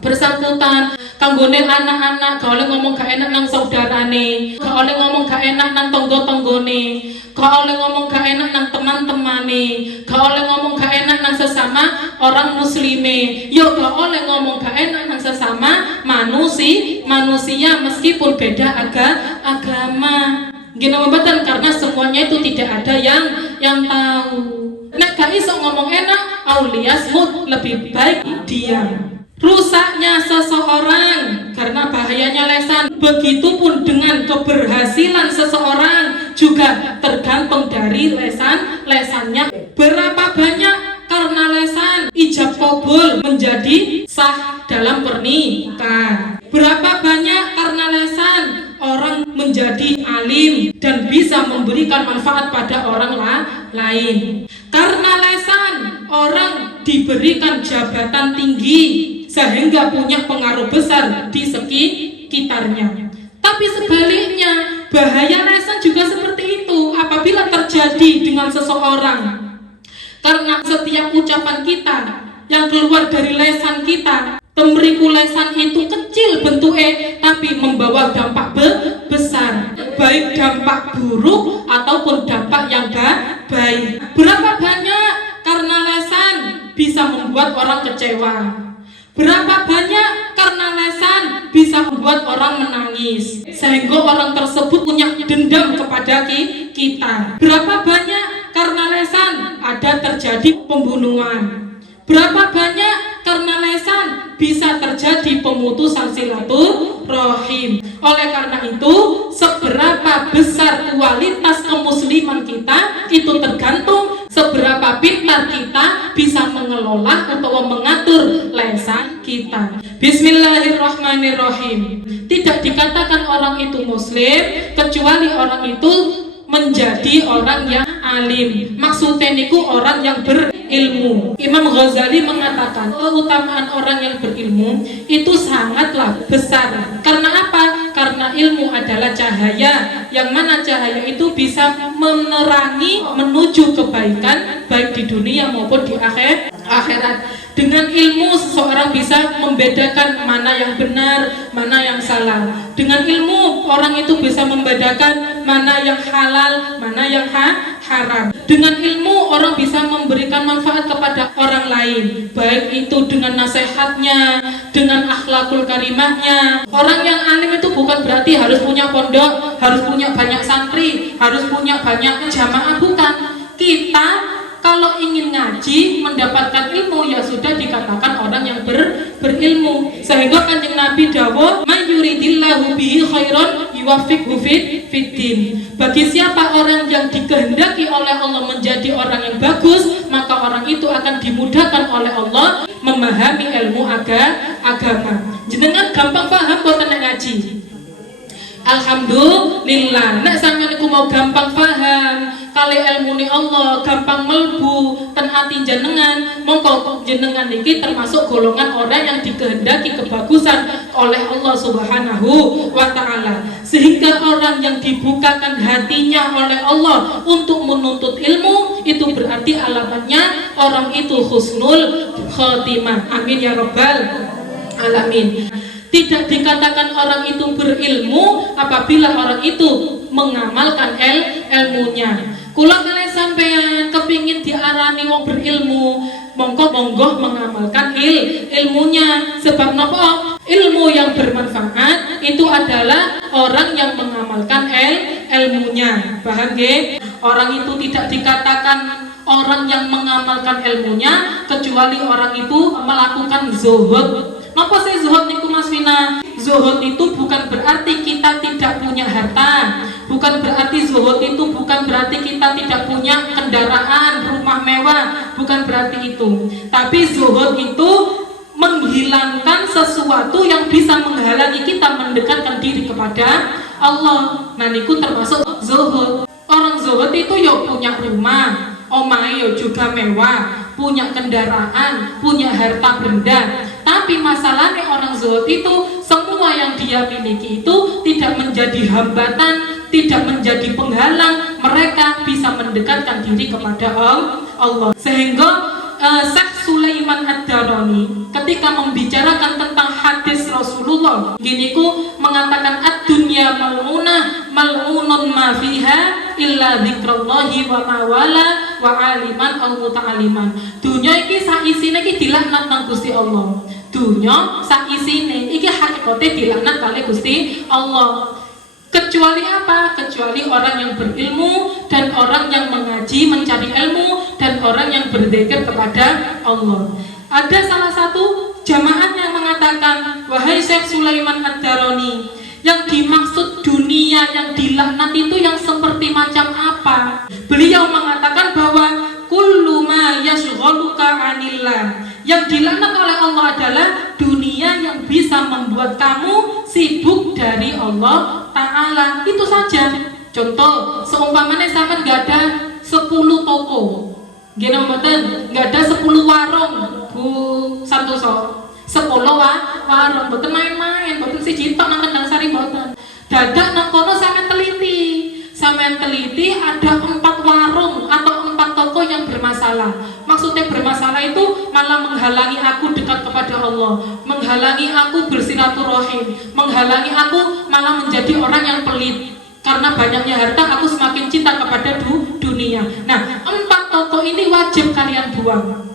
bersangkutan. Kanggone anak-anak gak oleh ngomong gak enak nang saudarane, gak oleh ngomong gak enak nang tonggo-tonggone, gak oleh ngomong gak enak nang teman-temane, gak oleh ngomong gak enak nang sesama orang muslime, yo gak oleh ngomong gak enak nang sesama manusia meskipun beda agama. Gini membatan karena semuanya itu tidak ada yang tahu. Nek gak iso ngomong enak, auliasmut lebih baik diam. Rusaknya seseorang karena bahayanya lesan. Begitupun dengan keberhasilan seseorang juga tergantung dari lesannya. Berapa banyak karena lesan ijab kabul menjadi sah dalam pernikahan. Berapa banyak karena lesan orang menjadi alim dan bisa memberikan manfaat pada orang lain. Karena lesan orang diberikan jabatan tinggi sehingga punya pengaruh besar di sekitarnya. Tapi sebaliknya, bahaya lesan juga seperti itu apabila terjadi dengan seseorang. Karena setiap ucapan kita yang keluar dari lesan kita, temriku lesan itu kecil bentuknya, tapi membawa dampak besar, baik dampak buruk ataupun dampak yang baik. Berapa banyak karena lesan bisa membuat orang kecewa. Berapa banyak karena lesan bisa membuat orang menangis sehingga orang tersebut punya dendam kepada kita. Berapa banyak karena lesan ada terjadi pembunuhan. Berapa banyak karena lesan bisa terjadi pemutusan silaturahim. Oleh karena itu, seberapa besar kualitas kemusliman kita itu tergantung seberapa pintar kita bisa mengelola atau mengatur lesan kita. Bismillahirrahmanirrahim. Tidak dikatakan orang itu muslim kecuali orang itu menjadi orang yang alim. Maksudnya niku orang yang berilmu. Imam Ghazali mengatakan keutamaan orang yang berilmu itu sangatlah besar. Karena apa? Karena ilmu adalah cahaya, yang mana cahaya itu bisa menerangi menuju kebaikan baik di dunia maupun di akhirat. Dengan ilmu seseorang bisa membedakan mana yang benar, mana yang salah. Dengan ilmu orang itu bisa membedakan mana yang halal, mana yang haram. Dengan ilmu orang bisa memberikan manfaat kepada orang lain, baik itu dengan nasihatnya, dengan akhlakul karimahnya. Orang yang alim itu bukan berarti harus punya pondok, harus punya banyak santri, harus punya banyak jamaah, bukan. Kita kalau ingin ngaji, mendapatkan ilmu, ya sudah dikatakan orang yang berilmu. Sehingga Kanjeng Nabi dawuh, "May yuridillahu bihi khairan yuwaffiqhu fiddin." Bagi siapa orang yang dikehendaki oleh Allah menjadi orang yang bagus, maka orang itu akan dimudahkan oleh Allah memahami ilmu agama. Jenengan gampang paham boten nek ngaji. Alhamdulillah. Nek sampeyan iku mau gampang paham kali ilmune Allah, gampang melbu ten ati jenengan, mongko jenengan iki termasuk golongan orang yang dikehendaki kebagusan oleh Allah Subhanahu wa taala. Sehingga orang yang dibukakan hatinya oleh Allah untuk menuntut ilmu, itu berarti alamatnya orang itu husnul khotimah. Amin ya rabbal alamin. Tidak dikatakan orang itu berilmu apabila orang itu mengamalkan ilmunya. Kula kalian sampean kepingin diarani wong berilmu, monggo mengamalkan ilmunya. Sebab napa? Ilmu yang bermanfaat itu adalah orang yang mengamalkan ilmunya. Paham nggih? Orang itu tidak dikatakan orang yang mengamalkan ilmunya kecuali orang itu melakukan zuhud. Napa sih zuhud niku Mas Vina? Zuhud itu bukan berarti kita tidak punya harta, bukan berarti zuhud itu bukan berarti kita tidak punya kendaraan, rumah mewah, bukan berarti itu. Tapi zuhud itu menghilangkan sesuatu yang bisa menghalangi kita mendekatkan diri kepada Allah. Nah niku termasuk zuhud. Orang zuhud itu ya punya rumah, omahe ya juga mewah, punya kendaraan, punya harta benda. Tapi masalahnya orang zuhud itu semua yang dia miliki itu tidak menjadi hambatan, tidak menjadi penghalang mereka bisa mendekatkan diri kepada Allah. Sehingga Syekh Sulaiman Ad-Darani ketika membicarakan tentang hadis Rasulullah gini ku mengatakan ad-dunya mal'unah mal'unun ma fiha illa dzikrallahi wa ma wala wa aliman aw muta'aliman. Dunya iki sak isine iki dilaknat nang Gusti Allah. Dunya sak isine iki hakikate dilaknat kali Gusti Allah. Kecuali apa? Kecuali orang yang berilmu dan orang yang mengaji, mencari ilmu, dan orang yang berzikir kepada Allah. Ada salah satu jamaah yang mengatakan, wahai Syekh Sulaiman Ad-Darani, yang dimaksud dunia yang dilaknat itu yang seperti macam apa? Beliau mengatakan bahwa kullu ma yashghaluka 'anillah. Yang dilaknat oleh Allah adalah dunia yang bisa membuat kamu sibuk dari Allah Ta'ala. Itu saja. Contoh, seumpamanya sampean nggak ada 10 toko, gini mboten, nggak ada 10 warung, Bu Santoso. 10 warung, mboten main-main, mboten siji tok nang Kendang Sari mboten. Dadak nang kono sampean teliti ada 4 warung atau 4 toko yang bermasalah. Maksudnya bermasalah itu malah menghalangi aku dekat kepada Allah, menghalangi aku bersilaturahim, menghalangi aku malah menjadi orang yang pelit. Karena banyaknya harta aku semakin cinta kepada dunia. Nah, 4 toko ini wajib kalian buang,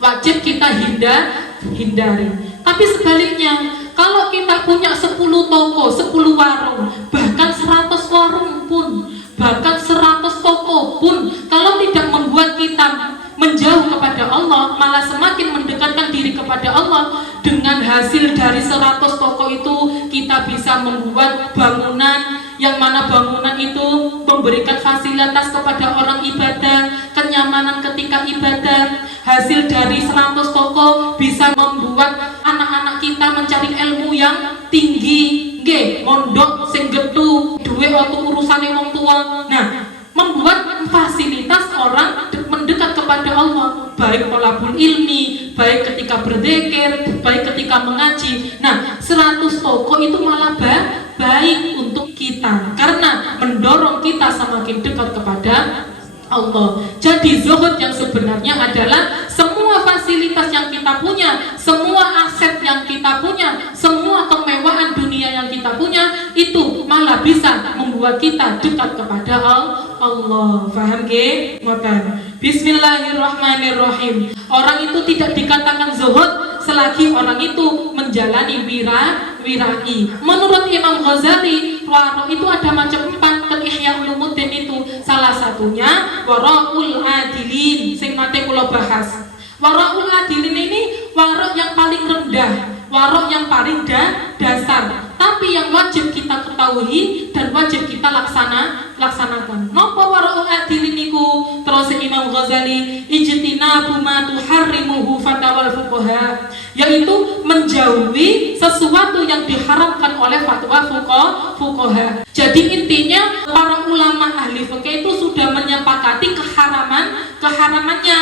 wajib kita hindari. Tapi sebaliknya, kalau kita punya 10 toko, 10 warung, bahkan 100 warung pun, bahkan 100 toko pun, kalau tidak membuat kita menjauh kepada Allah, malah semakin mendekatkan diri kepada Allah. Dengan hasil dari 100 toko itu kita bisa membuat bangunan, yang mana bangunan itu memberikan fasilitas kepada orang ibadah, kenyamanan ketika ibadah. Hasil dari 100 toko bisa membuat anak-anak kita mencari ilmu yang tinggi, nggih, mondok sing gethu, duwe waktu urusane wong tua. Nah, membuat fasilitas orang mendekat kepada Allah, baik thalabul ilmi, baik ketika berzikir, baik ketika mengaji. Nah, 100 toko itu malah baik untuk kita karena mendorong kita semakin dekat kepada Allah. Jadi zuhud yang sebenarnya adalah semua fasilitas yang kita punya, semua aset yang kita punya, semua kemewahan dunia yang kita punya itu malah bisa membuat kita dekat kepada Allah. Paham nggih? Bismillahirrahmanirrahim. Orang itu tidak dikatakan zuhud selagi orang itu menjalani wirai. Menurut Imam Ghazali, waro itu ada macam 4 ke Ihya Ulumuddin itu. Salah satunya waraul adilin, sing mate kula bahas. Waraul adilin ini waro yang paling rendah, waro yang paling dasar. tapi yang wajib kita ketahui dan wajib kita laksanakan. Napa wara'u adilin niku? Terus Imam Ghazali, ijtinabu ma tuharrimuhu fatawal fuqaha, yaitu menjauhi sesuatu yang diharamkan oleh fatwa fuqaha. Jadi intinya para ulama ahli fikih itu sudah menyepakati keharamannya.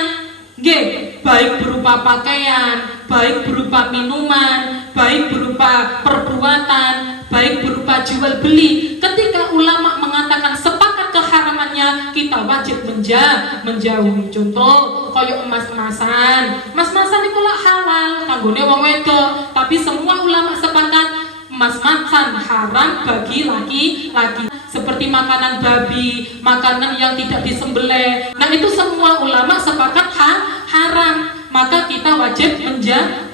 Baik berupa pakaian, baik berupa minuman, baik berupa perbuatan, baik berupa jual beli. Ketika ulama mengatakan sepakat keharamannya, kita wajib menjauhi. Contoh koyo emas-emasan itu lah halal kanggone wong wedok, tapi semua ulama sepakat emas-emasan haram bagi laki-laki. Seperti makanan babi, makanan yang tidak disembelih. Nah, itu semua ulama sepakat haram. Maka kita wajib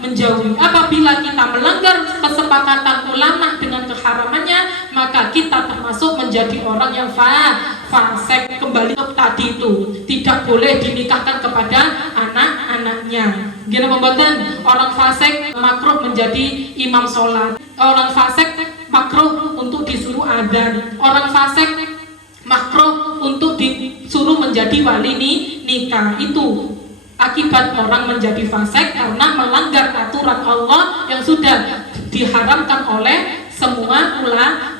menjauhi. Apabila kita melanggar kesepakatan ulama dengan keharamannya, maka kita termasuk menjadi orang yang fasik. Kembali ke tadi itu, tidak boleh dinikahkan kepada anak-anaknya. Gini pembuatan orang fasik makruh menjadi imam sholat. Orang fasik makruh untuk disuruh adzan. Orang fasik makruh untuk disuruh menjadi wali nikah. Itu akibat orang menjadi fasik karena melanggar aturan Allah yang sudah diharamkan oleh semua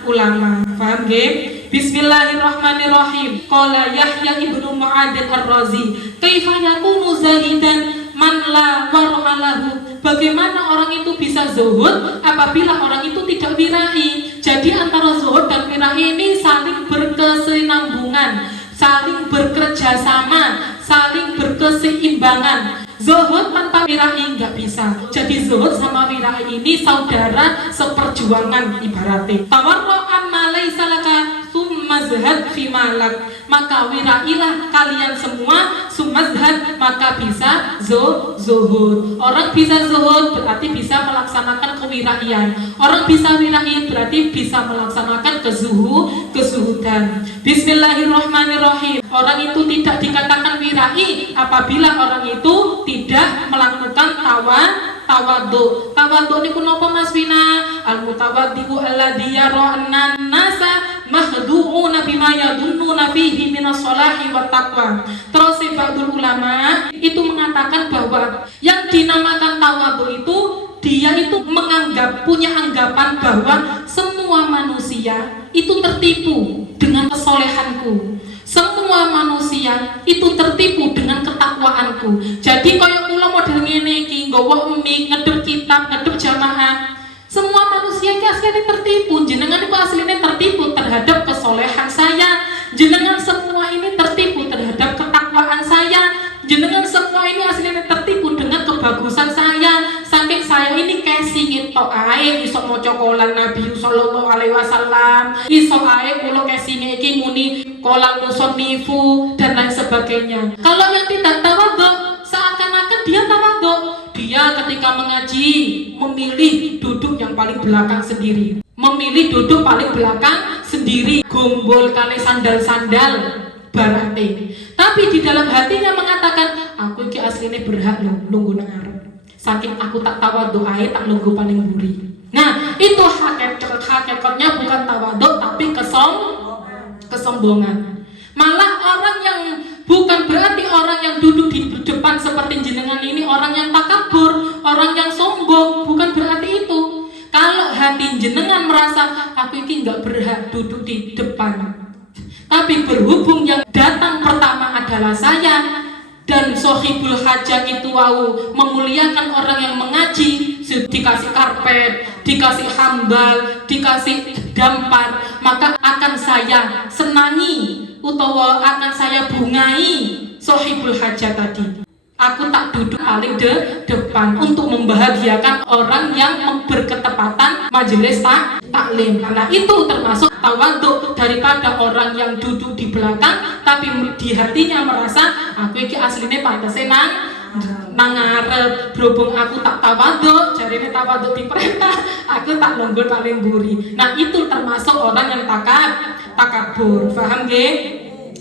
ulama. Paham nggih? Bismillahirrahmanirrahim. Qala Yahya ibnu Mu'adz ar-Razi, "Kaifa yakunu zahidan man la wara'alahu?" Bagaimana orang itu bisa zuhud apabila orang itu tidak wirai? Jadi antara zuhud dan wirai ini saling berkesinambungan, saling bekerja sama, saling berkeseimbangan. Zuhud tanpa wirai nggak bisa. Jadi zuhud sama wirai ini saudara seperjuangan ibaratnya. Tawarra'an ma laisa laka summazhad fi malak. Maka wirailah kalian semua, sumazhad maka bisa zuhud. Orang bisa zuhud berarti bisa melaksanakan kewiraian. Orang bisa wirai berarti bisa melaksanakan kezuhudan. Bismillahirrahmanirrahim. Orang itu tidak dikatakan wirai apabila orang itu tidak melakukan tawadhu. Tawadhu niku napa Mas Wina? Al mutawaddi'u alladzi yara'an nasa mahdu'una bima yadunnuna fihi minas sholahi wat taqwa. Terus ba'dul ulama itu mengatakan bahwa yang dinamakan tawadhu itu dia itu punya anggapan bahwa semua manusia itu tertipu dengan kesolehanku. Semua manusia itu tertipu dengan ketakwaanku. Jadi kaya kula model ngene iki, nggawa mik, ngedep kitab, ngedep jamaah. Semua manusia iki asline tertipu. Jenengan itu asline tertipu terhadap kesolehan saya. Jenengan semua ini tertipu terhadap ketakwaan saya. Jenengan semua ini asline tertipu dengan kebagusan saya. Saking saya ini casing tok ae iso maca qolan Nabi sallallahu alaihi wasallam. Iso ae kula casing iki muni qolan musonnifu dan lain sebagainya. Kalau yang tidak tawadhu, seakan-akan dia tawadhu. Dia ketika mengaji memilih duduk yang paling belakang sendiri. Memilih duduk paling belakang sendiri. Gombol kali sandal-sandal barate. Tapi di dalam hatinya mengatakan, aku iki asline berhak lho lungguh nang arep. Saking aku tak tawadhu ae tak lungguh paling mburi. Nah, itu hakikatnya bukan tawadhu tapi kesombongan. Malah orang yang bukan berarti orang yang duduk di depan seperti jenengan ini orang yang takabur, orang yang sombong, bukan berarti itu. Kalau hati jenengan merasa aku ini nggak berhak duduk di depan, tapi berhubung yang datang pertama adalah saya dan sohibul hajat itu memuliakan orang yang mengaji, dikasih karpet, dikasih hambal, dikasih dampar, maka akan saya senangi utawa akan saya bungai sohibul hajat tadi. Aku tak duduk paling depan untuk membahagiakan orang yang berketepatan majelis taklim. Nah, itu termasuk tawadhu daripada orang yang duduk di belakang tapi di hatinya merasa aku iki asline pantese nang ngarep. Berhubung aku tak tawadhu, jarine tawadhu diperintah, aku tak longgol paling mburi. Nah, itu termasuk orang yang takabur. Paham nggih?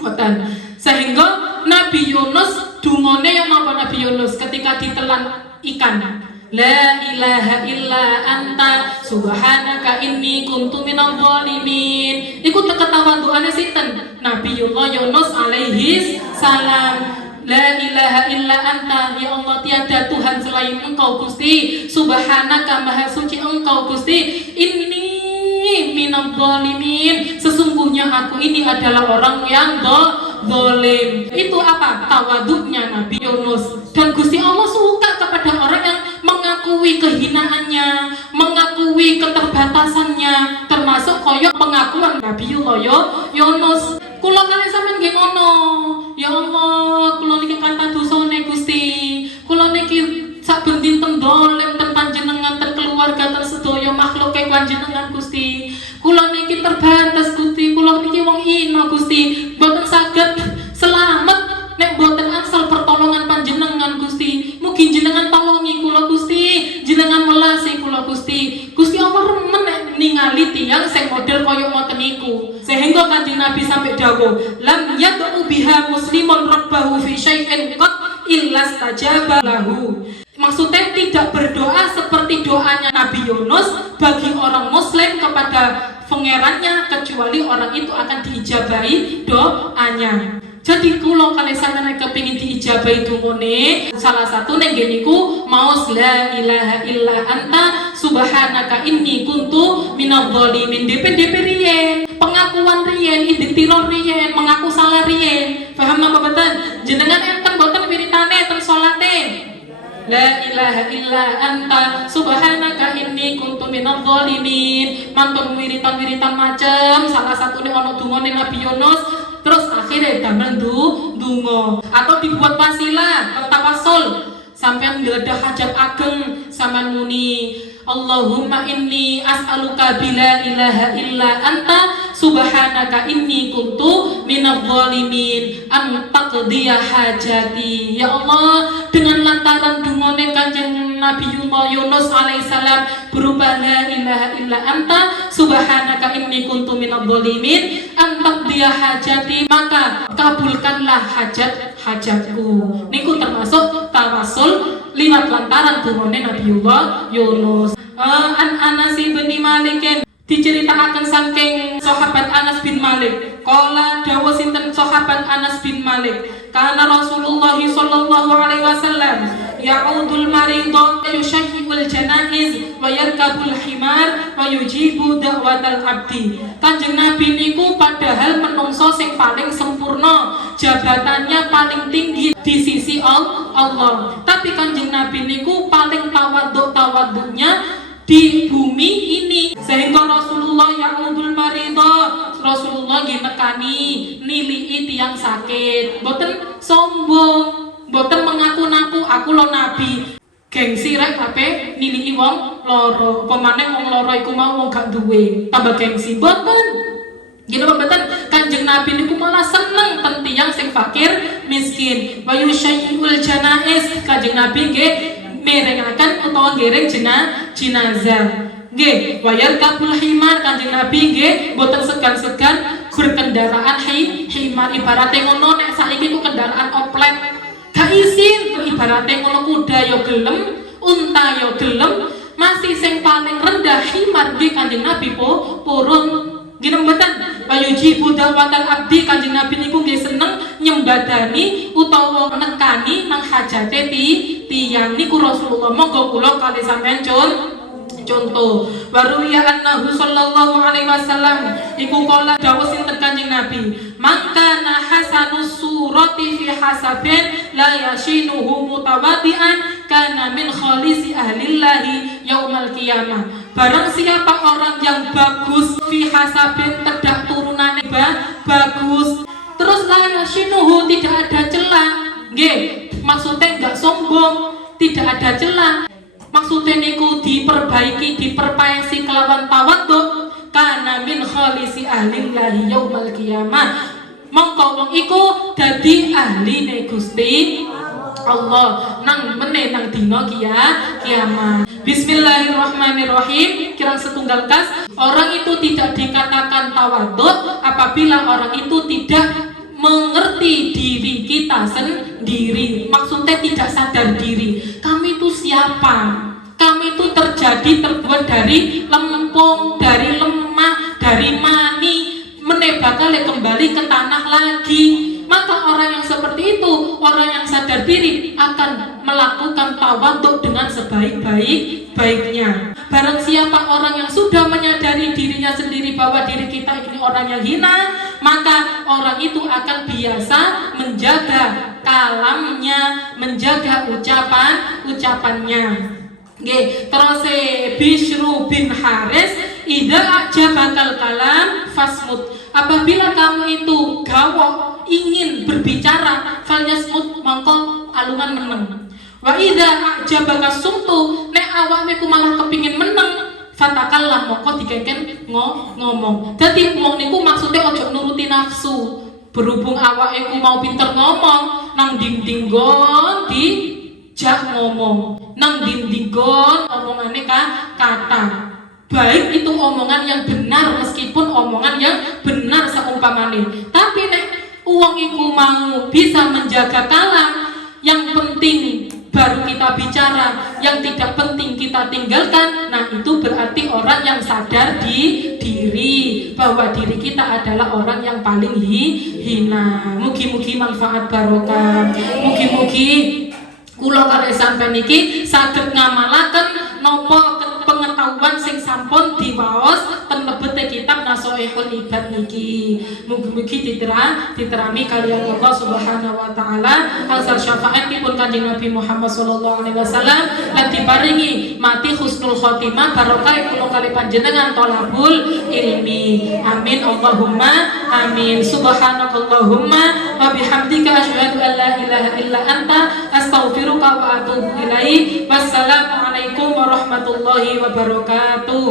Ngoten. Sehingga Nabi Yunus dungone yang napa Nabi Yunus ketika ditelan ikan. La ilaha illa anta subhanaka inni kuntu minadh dhalimin. Iku ketawaduane sinten? Nabiullah Yunus alaihi salam. La ilaha illa anta, ya Allah tiada Tuhan selain Engkau Gusti. Subhanaka maha suci Engkau Gusti. Inni minadh dhalimin. Sesungguhnya aku ini adalah orang yang zalim. Itu apa? Tawaduknya Nabi Yunus. Dan Gusti Allah suka kepada orang yang mengakui kehinaannya, mengakui keterbatasannya, termasuk koyok pengakuan Nabiullah Yunus. Kula kalian sampean nggih ngono. Ya Allah, kula niki kata dosane Gusti. Kula niki saben dinten dolim ten panjenengan, ten keluarga, ten sedaya makhluk kaya panjenengan Gusti. Kula niki terbatas Gusti, kula niki wong ina Gusti. Mboten saged selamat nek mboten angsal pertolongan panjenengan Gusti. Mugi jenengan tolongi kula Gusti, jenengan welasi kula Gusti. Gusti Allah remen nek ningali tiyang sing model kaya ngoten niku. Sehingga Kanjeng Nabi sampai dawuh, lam yad'u biha muslimun rabbahu fi syai'in qad illa stajaba lahu. Maksudnya tidak berdoa seperti doanya Nabi Yunus bagi orang muslim kepada pangerannya, kecuali orang itu akan diijabahi doanya. Jadi kula kali sampeyan kepengin diijabahi dungane, salah satu ning niku maos la ilaha illa anta subhanaka inni kuntu minadh dhalimin. DP riyen, pengakuan riyen, iditiro riyen, mengaku salah riyen. Paham apa mboten? Jenengan enten mboten wiritane ten salate? La ilaha illa anta subhanaka inni kuntu minadh dhalimin. Mantun wiritan-wiritan macem, salah satune ana dungane Nabi Yunus. Terus akhirnya damel dungo atau dibuat wasilah tawasul sampai ngeledah hajat ageng sama muni Allahumma inni as'aluka bila ilaha illa anta subhanaka inni kuntu minadh dhalimin an taqdiya hajati. Ya Allah, dengan lantaran dungane Kanjeng Nabiullah Yunus alaihissalam berupa la ilaha illa anta subhanaka inni kuntu minadh dhalimin an taqdiya hajati, maka kabulkanlah hajatku. Niku termasuk tawasul liwat lantaran dungane Nabiullah Yunus. An Anas bin Malik diceritakan saking sahabat Anas bin Malik. Qala dawuh sinten sahabat Anas bin Malik, kana Rasulullah sallallahu alaihi wasallam ya'udul maridha yushayyi'ul janaiz wa yarkabul himar wa yujibu da'watal abdi. Kanjeng Nabi niku padahal menungso sing paling sempurna, jabatannya paling tinggi di sisi Allah. Tapi Kanjeng Nabi niku paling tawaduk-tawaduknya di bumi ini, sehingga Rasulullah ya'udul maridha, Rasulullah nggih nekani nilii tiyang sakit, boten sombong, boten mengaku-naku aku lo nabi, gengsi rek kabeh nilii wong loro, pemane wong loro iku mau wong gak duwe, tambah gengsi, boten. Gini pembetan Kanjeng Nabi niku malah seneng ten tiyang sing fakir miskin. Wa yushayyi'ul janaiz, Kanjeng Nabi nggih merengaken utawa ngiring jenazah. Nggih, wa yarkabul himar, Kanjeng Nabi nggih boten segan-segan berkendaraan himar, ibarate ngono nek saiki ku kendaraan oplet. Gak isin, ibarate ngono kuda yo gelem, unta yo gelem, masih sing paling rendah himar nggih Kanjeng Nabi purun. Gini mboten bayuji buddha watal abdi, Kanjeng Nabi niku nggih seneng nyembadani utawa nekani nang hajate tiyang niku Rasulullah. Monggo kula kali sampeyan contoh waruya annahu sallallahu alaihi wasallam iku kala dawuh sinten Kanjeng Nabi, maka na hasanus surati fi hasabin la yashinuhu mutawadian kana min khalisi ahlillahi yaumal qiyamah. Barang siapa orang yang bagus fi hasabin, terdak turunane bagus, terus la yashinuhu tidak ada celah, nggih maksudnya enggak sombong, tidak ada celah, maksudnya niku diperbaiki, diperpaesi kelawan tawadhu, kana min khalisi ahlillahi yaumal qiyamah, mongko wong iku dadi ahline Gusti Allah nang meneh nang dina kiamat. Bismillahirrahmanirrahim. Kirang setunggal kas, orang itu tidak dikatakan tawadhu apabila orang itu tidak mengerti diri kita sendiri. Maksudnya tidak sadar diri. Kami itu siapa? jadi terbuat dari lempung, dari lemah, dari mani, bakal kembali ke tanah lagi. Maka orang yang seperti itu, orang yang sadar diri akan melakukan tawadhu dengan sebaik-baiknya. Barang siapa orang yang sudah menyadari dirinya sendiri bahwa diri kita ini orang yang hina, maka orang itu akan biasa menjaga kalamnya, menjaga ucapannya. Terus Bishru bin Haris, idza ajabakal kalam fasmut. Apabila kamu itu gawok ingin berbicara, falyasmut, mongko alungan meneng. Wa idza ajabaka sumtu, nek awakmu malah kepingin meneng, fatakallam, mongko dikeken ngomong. Dadi wong niku maksude ojo nuruti nafsu. Berhubung awakmu mau pinter ngomong, nang dinding gon dijak ngomong, nang dinding gon omongane kata. Baik itu omongan yang benar meskipun omongan yang benar seumpamane. Tapi nek uang iku mau bisa menjaga kalam, yang penting baru kita bicara, yang tidak penting kita tinggalkan. Nah itu berarti orang yang sadar di diri bahwa diri kita adalah orang yang paling hina. Mugi-mugi manfaat barokah. Mugi-mugi kula kalih sampeyan niki saged ngamalaken napa pengetahuan sing sampun diwaos ten lebete kitab Nashihul Ibad niki. Mugi-mugi diterami kalian Allah Subhanahu wa taala, asal syafaatipun Kanjeng Nabi Muhammad sallallahu alaihi wasallam lan diparingi mati husnul khotimah barokah kula kalih panjenengan thalabul ilmi. Amin Allahumma amin. Subhanakallahumma wa bihamdika asyhadu an la ilaha illa anta astaghfiruka wa atubu ilaik. Wassalamu alaikum warahmatullahi wabarakatuh.